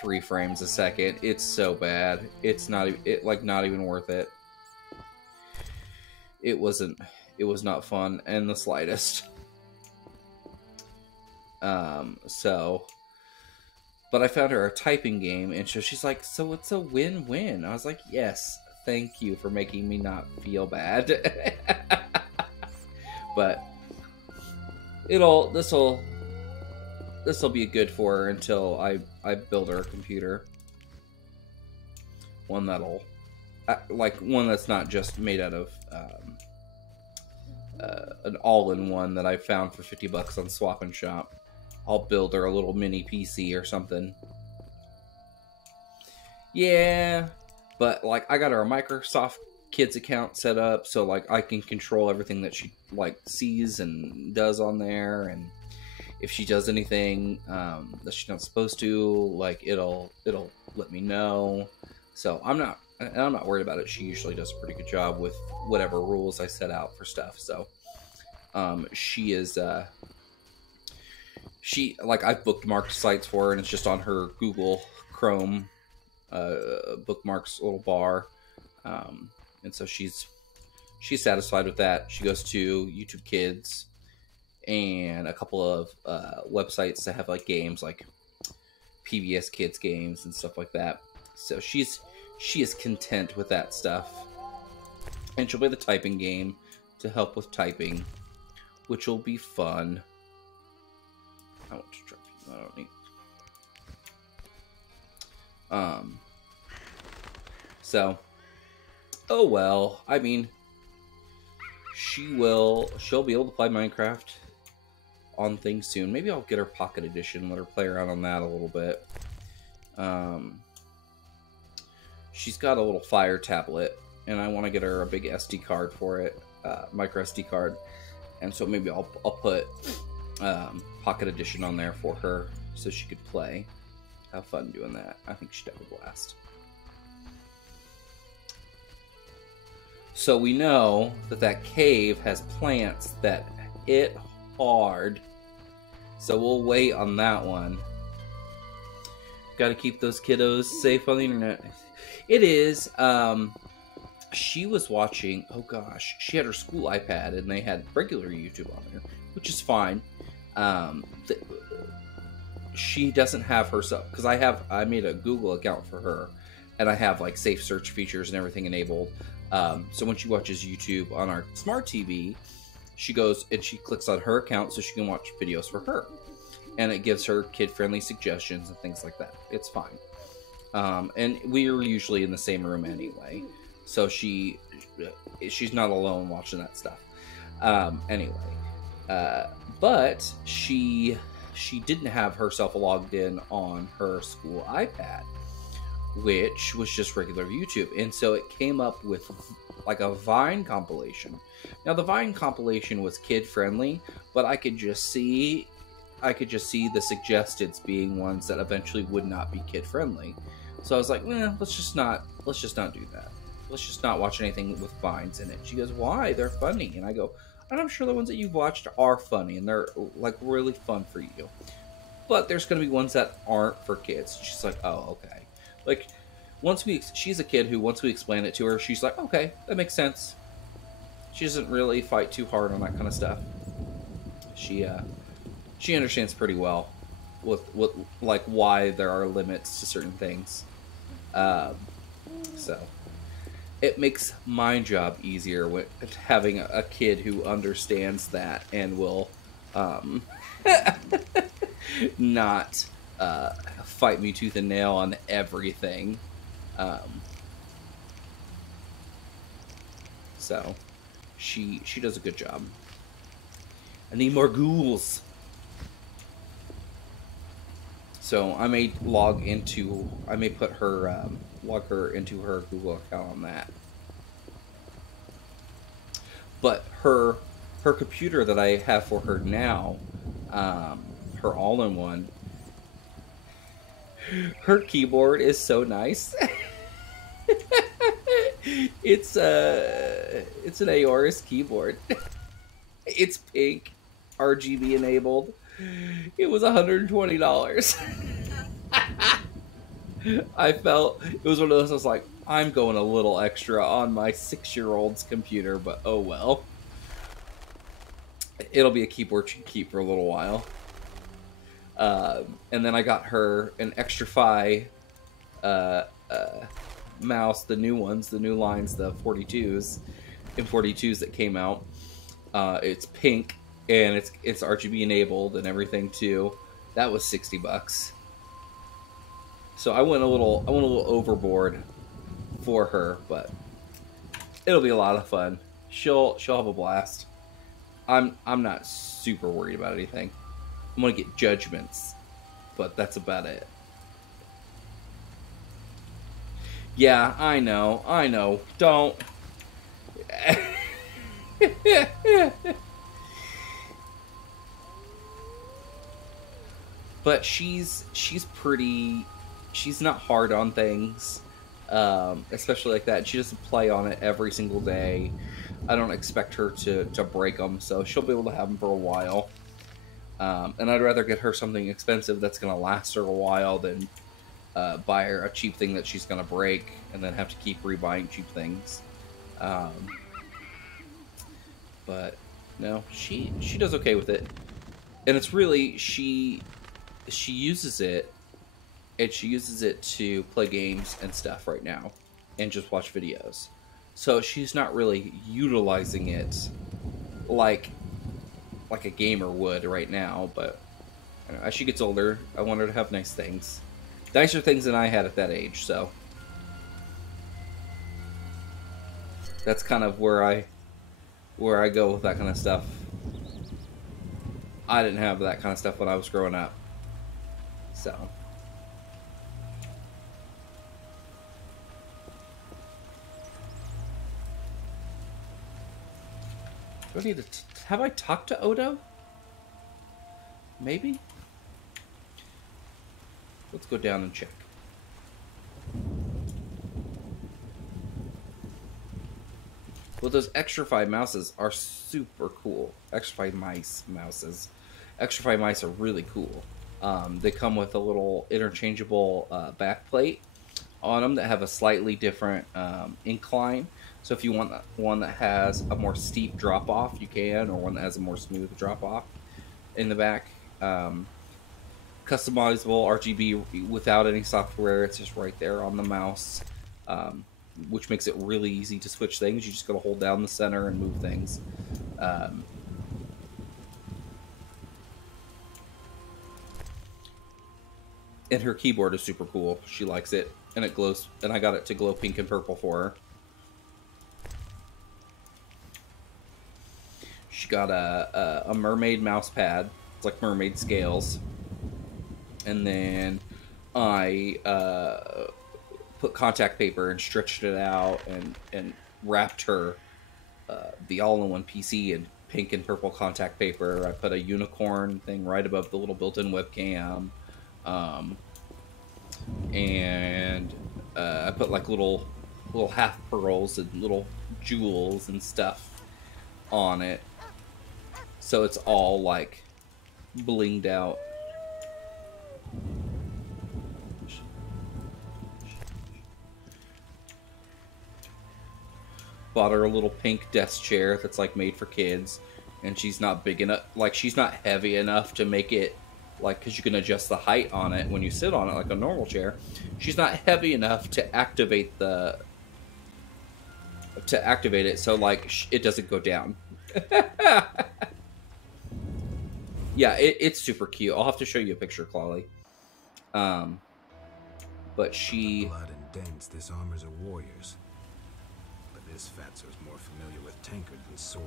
3 frames a second. It's so bad. It's not not even worth it. It was not fun in the slightest. But I found her a typing game, and so she's like, so it's a win-win. I was like, yes, Thank you for making me not feel bad. But this'll be good for her until I build her a computer. One that'll, one that's not just made out of an all-in-one that I found for $50 on Swap and Shop. I'll build her a little mini PC or something. Yeah, but like I got her a Microsoft Kids account set up, so like I can control everything that she like sees and does on there, and if she does anything that she's not supposed to, like it'll let me know. So I'm not worried about it. She usually does a pretty good job with whatever rules I set out for stuff. So she is I've bookmarked sites for her, and it's just on her Google Chrome bookmarks little bar, and so she's satisfied with that. She goes to YouTube Kids and a couple of websites that have like games like PBS Kids games and stuff like that. So she is content with that stuff, and she'll play the typing game to help with typing, which will be fun. I want to try. I don't need. So, oh well. I mean, she'll be able to play Minecraft on things soon. Maybe I'll get her Pocket Edition, let her play around on that a little bit. She's got a little Fire tablet, and I want to get her a big SD card for it, micro SD card, and so maybe I'll put Pocket Edition on there for her so she could play. Have fun doing that. I think she'd have a blast. So we know that cave has plants that hit hard. So we'll wait on that one. Got to keep those kiddos safe on the internet. It is. She was watching. Oh gosh, she had her school iPad and they had regular YouTube on there, which is fine. She doesn't have herself, because I made a Google account for her, and I have like safe search features and everything enabled. So when she watches YouTube on our smart TV, she goes and she clicks on her account so she can watch videos for her, and it gives her kid-friendly suggestions and things like that. It's fine. And we are usually in the same room anyway, so she's not alone watching that stuff. But she didn't have herself logged in on her school iPad, which was just regular YouTube, and so it came up with like a Vine compilation. Now the Vine compilation was kid friendly, but I could just see the suggested being ones that eventually would not be kid friendly. So I was like, let's just not do that. Let's just not watch anything with vines in it. She goes, why? They're funny. And I go, and I'm sure the ones that you've watched are funny and they're like really fun for you. But there's going to be ones that aren't for kids. She's like, oh, okay. Like, she's a kid who, once we explain it to her, she's like, okay, that makes sense. She doesn't really fight too hard on that kind of stuff. She understands pretty well with like why there are limits to certain things. So it makes my job easier with having a kid who understands that and will not fight me tooth and nail on everything. So she does a good job. I need more ghouls. So I may log her into her Google account on that. But her computer that I have for her now, her all-in-one, her keyboard is so nice. It's an Aorus keyboard. It's pink, RGB enabled. It was $120. I felt it was one of those. I was like, I'm going a little extra on my 6-year-old's computer, but oh well. It'll be a keyboard she can keep for a little while. And then I got her an Extra-Fi mouse, the new ones, the new lines, the 42s, M42s that came out. It's pink and it's RGB enabled and everything too. That was $60. So I went a little overboard for her, but it'll be a lot of fun. She'll have a blast. I'm not super worried about anything. I'm gonna get judgments, but that's about it. Yeah, I know. Don't. But she's pretty. She's not hard on things, especially like that. She doesn't play on it every single day. I don't expect her to break them, so she'll be able to have them for a while. And I'd rather get her something expensive that's going to last her a while than buy her a cheap thing that she's going to break and then have to keep rebuying cheap things. But no, she does okay with it, and it's really she uses it, and she uses it to play games and stuff right now, and just watch videos. So she's not really utilizing it like a gamer would right now. But I don't know, as she gets older, I want her to have nice things, nicer things than I had at that age. So that's kind of where I go with that kind of stuff. I didn't have that kind of stuff when I was growing up. So. Do I need to... have I talked to Odo? Maybe? Let's go down and check. Well, those Extra 5 mouses are super cool. Extra 5 mouses. Extra 5 mice are really cool. They come with a little interchangeable back plate on them that have a slightly different incline. So if you want one that has a more steep drop off, you can, or one that has a more smooth drop off in the back. Customizable RGB without any software. It's just right there on the mouse, which makes it really easy to switch things. You just gotta hold down the center and move things. And her keyboard is super cool. She likes it, and it glows. And I got it to glow pink and purple for her. She got a mermaid mouse pad. It's like mermaid scales. And then I put contact paper and stretched it out and wrapped her the all-in-one PC in pink and purple contact paper. I put a unicorn thing right above the little built-in webcam. And I put like little half pearls and little jewels and stuff on it. So it's all like blinged out. Bought her a little pink desk chair that's like made for kids, and she's not big enough, like she's not heavy enough to make it like, because you can adjust the height on it when you sit on it like a normal chair. She's not heavy enough to activate it, so like it doesn't go down. Yeah, it's super cute. I'll have to show you a picture, Clawley. But she... Blood and dents, this armor's a warrior's. But this fatso's more familiar with tankard than sword.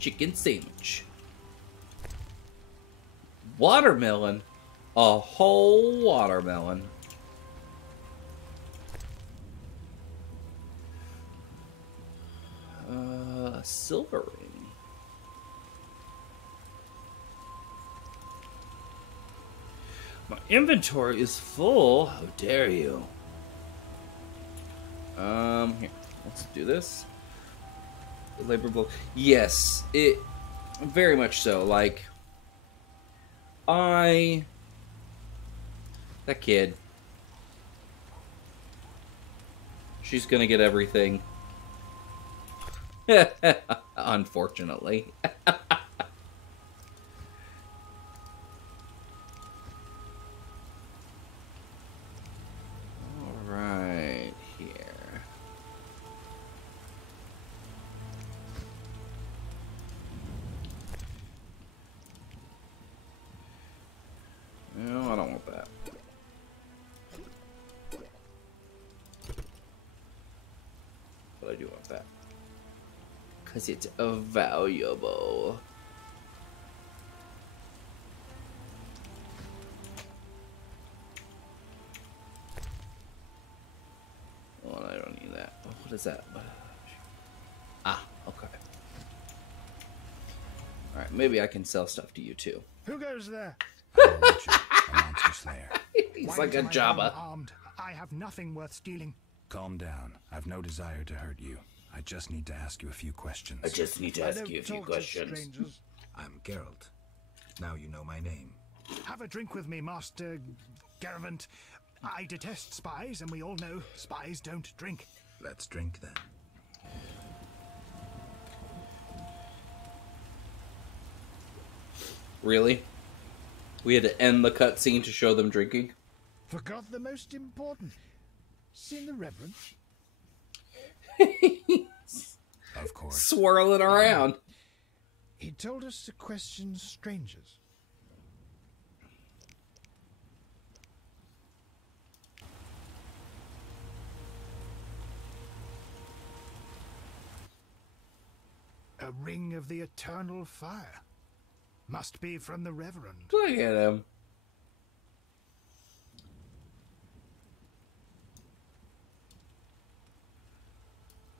Chicken sandwich. Watermelon. A whole watermelon. Silver ring. My inventory is full. How dare you? Here. Let's do this. Labor blow. Yes, it very much so. Like, that kid. She's gonna get everything. Unfortunately. Because it's valuable. Oh, I don't need that. What is that? Ah, okay. Alright, maybe I can sell stuff to you too. Who goes there? I'm Richard, a monster slayer. He's Why like a am I Jabba. armed? I have nothing worth stealing. Calm down. I've no desire to hurt you. I just need to ask you a few questions. I just need to I ask don't you a few talk to questions. strangers. I'm Geralt. Now you know my name. Have a drink with me, Master Garavant. I detest spies, and we all know spies don't drink. Let's drink then. Really? We had to end the cutscene to show them drinking? Forgot the most important. Seen the Reverend? Of course. Swirling around. He told us to question strangers. A ring of the eternal fire. Must be from the Reverend. Look at him.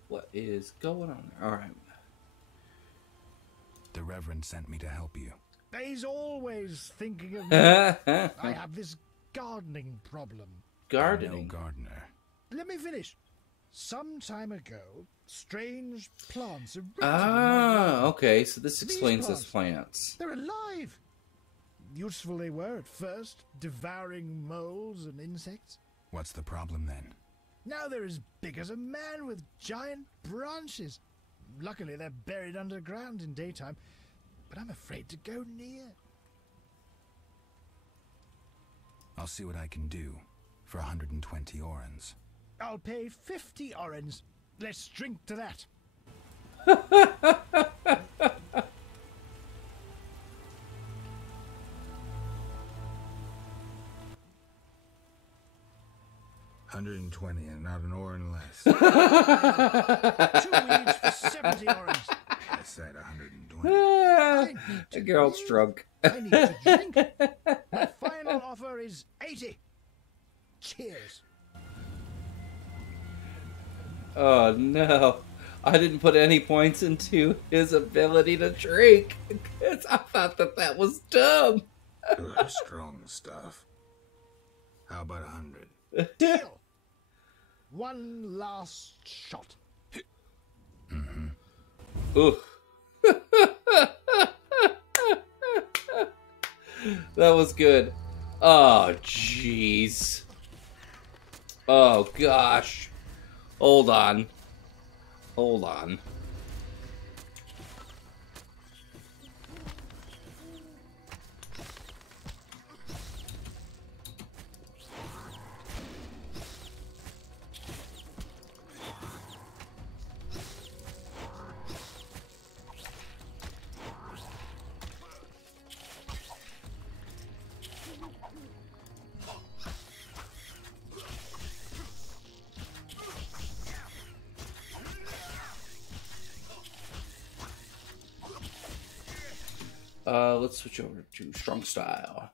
What is going on there? Alright. The Reverend sent me to help you. He's always thinking of me. I have this gardening problem. I'm no Gardening. gardener. Let me finish. Some time ago, strange plants erupted in my Ah, garden. okay. So this These explains his plants. They're alive. Useful they were at first, devouring moles and insects. What's the problem then? Now they're as big as a man with giant branches. Luckily, they're buried underground in daytime, but I'm afraid to go near. I'll see what I can do for 120 orens. I'll pay 50 orens. Let's drink to that. $120 and not an oren less. 2 weeds for 70 orens. I said 120. Ah, I need the to girl's live. drunk. I need to drink. My final offer is 80. Cheers. Oh no. I didn't put any points into his ability to drink. Because I thought that was dumb. Ugh, strong stuff. How about 100? Deal. One last shot. Ooh. That was good. Oh, jeez. Oh, gosh. Hold on. Hold on. Let's switch over to strong style.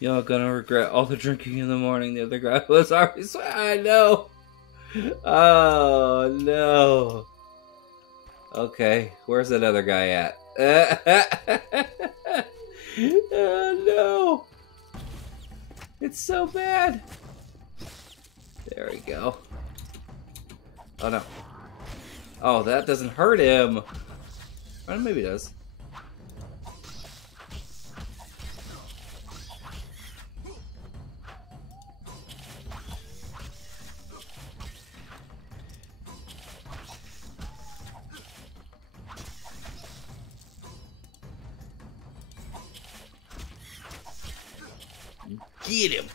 Y'all gonna regret all the drinking in the morning. The other guy was already I know. Oh no. Okay, where's that other guy at? Oh no. It's so bad. There we go. Oh no. Oh, that doesn't hurt him. Or maybe it does. Get him.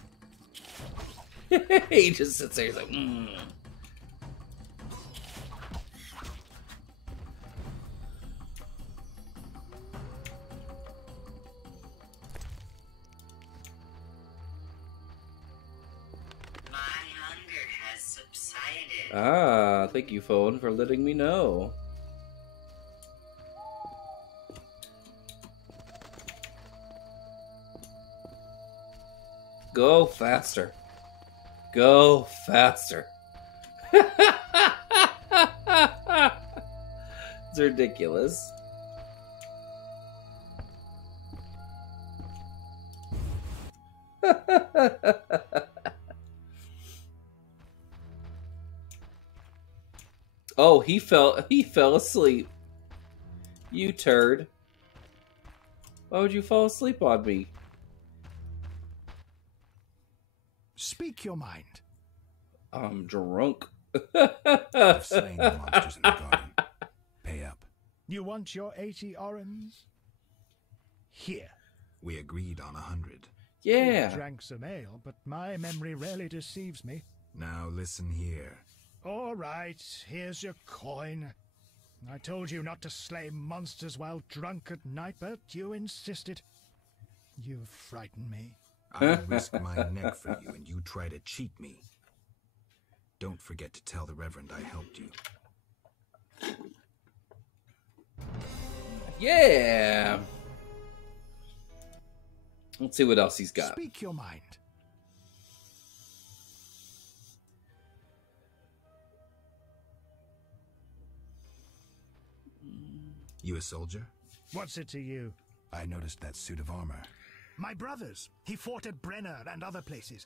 He just sits there. He's like, My hunger has subsided. Ah, thank you, phone, for letting me know. Go faster. Go faster. It's ridiculous. Oh, he fell asleep. You turd. Why would you fall asleep on me? Speak your mind. I'm drunk. I've slain the monsters in the garden. Pay up. You want your 80 orens? Here. We agreed on 100. Yeah. You drank some ale, but my memory rarely deceives me. Now listen here. All right, here's your coin. I told you not to slay monsters while drunk at night, but you insisted. You frighten me. I'll risk my neck for you, and you try to cheat me. Don't forget to tell the Reverend I helped you. Yeah. Let's see what else he's got. Speak your mind. You a soldier? What's it to you? I noticed that suit of armor. My brother's. He fought at Brenner and other places.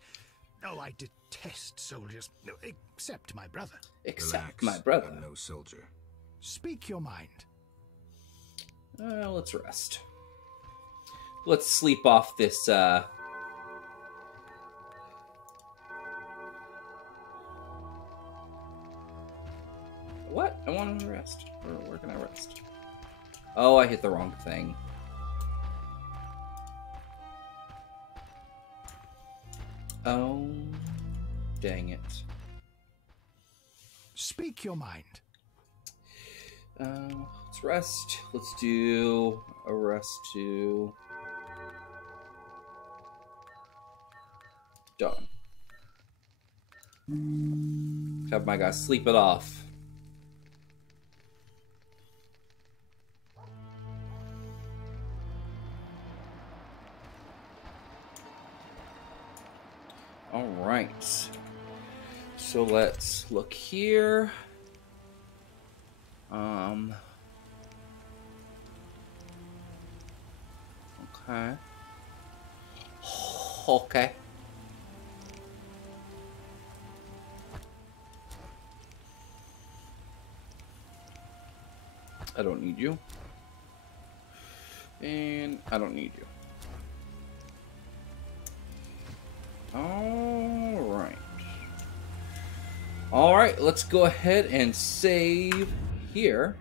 Oh, I detest soldiers. No, except my brother. Except Relax, my brother. I'm no soldier. Speak your mind. Let's rest. Let's sleep off this, What? I want to rest. Where can I rest? Oh, I hit the wrong thing. Oh, dang it. Speak your mind. Let's rest. Let's do a rest to... Done. Have my guy sleep it off. All right. So let's look here. Okay. Okay. I don't need you. And I don't need you. Alright. Alright, let's go ahead and save here.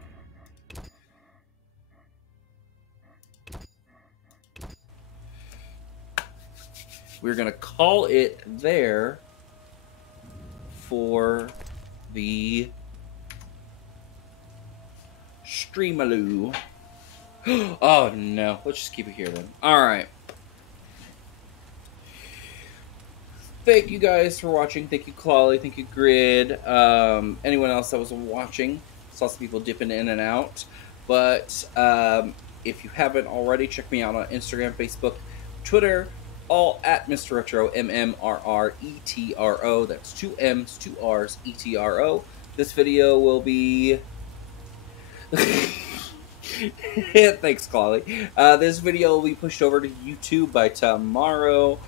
We're going to call it there for the Streamaloo. Oh no, let's just keep it here then. Alright. Thank you guys for watching. Thank you, Clawley. Thank you, Grid. Anyone else that was watching. Saw some people dipping in and out. But if you haven't already, check me out on Instagram, Facebook, Twitter, all at mMrRetro, mMrRetro. That's 2 M's, 2 R's, ETRO. This video will be... Thanks, Clawley. This video will be pushed over to YouTube by tomorrow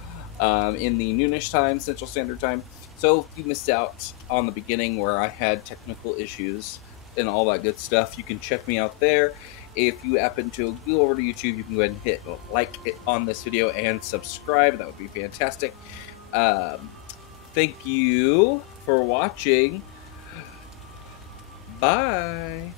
in the noonish time, Central Standard Time. So if you missed out on the beginning where I had technical issues and all that good stuff, you can check me out there. If you happen to go over to YouTube, you can go ahead and hit like it on this video and subscribe. That would be fantastic. Thank you for watching. Bye.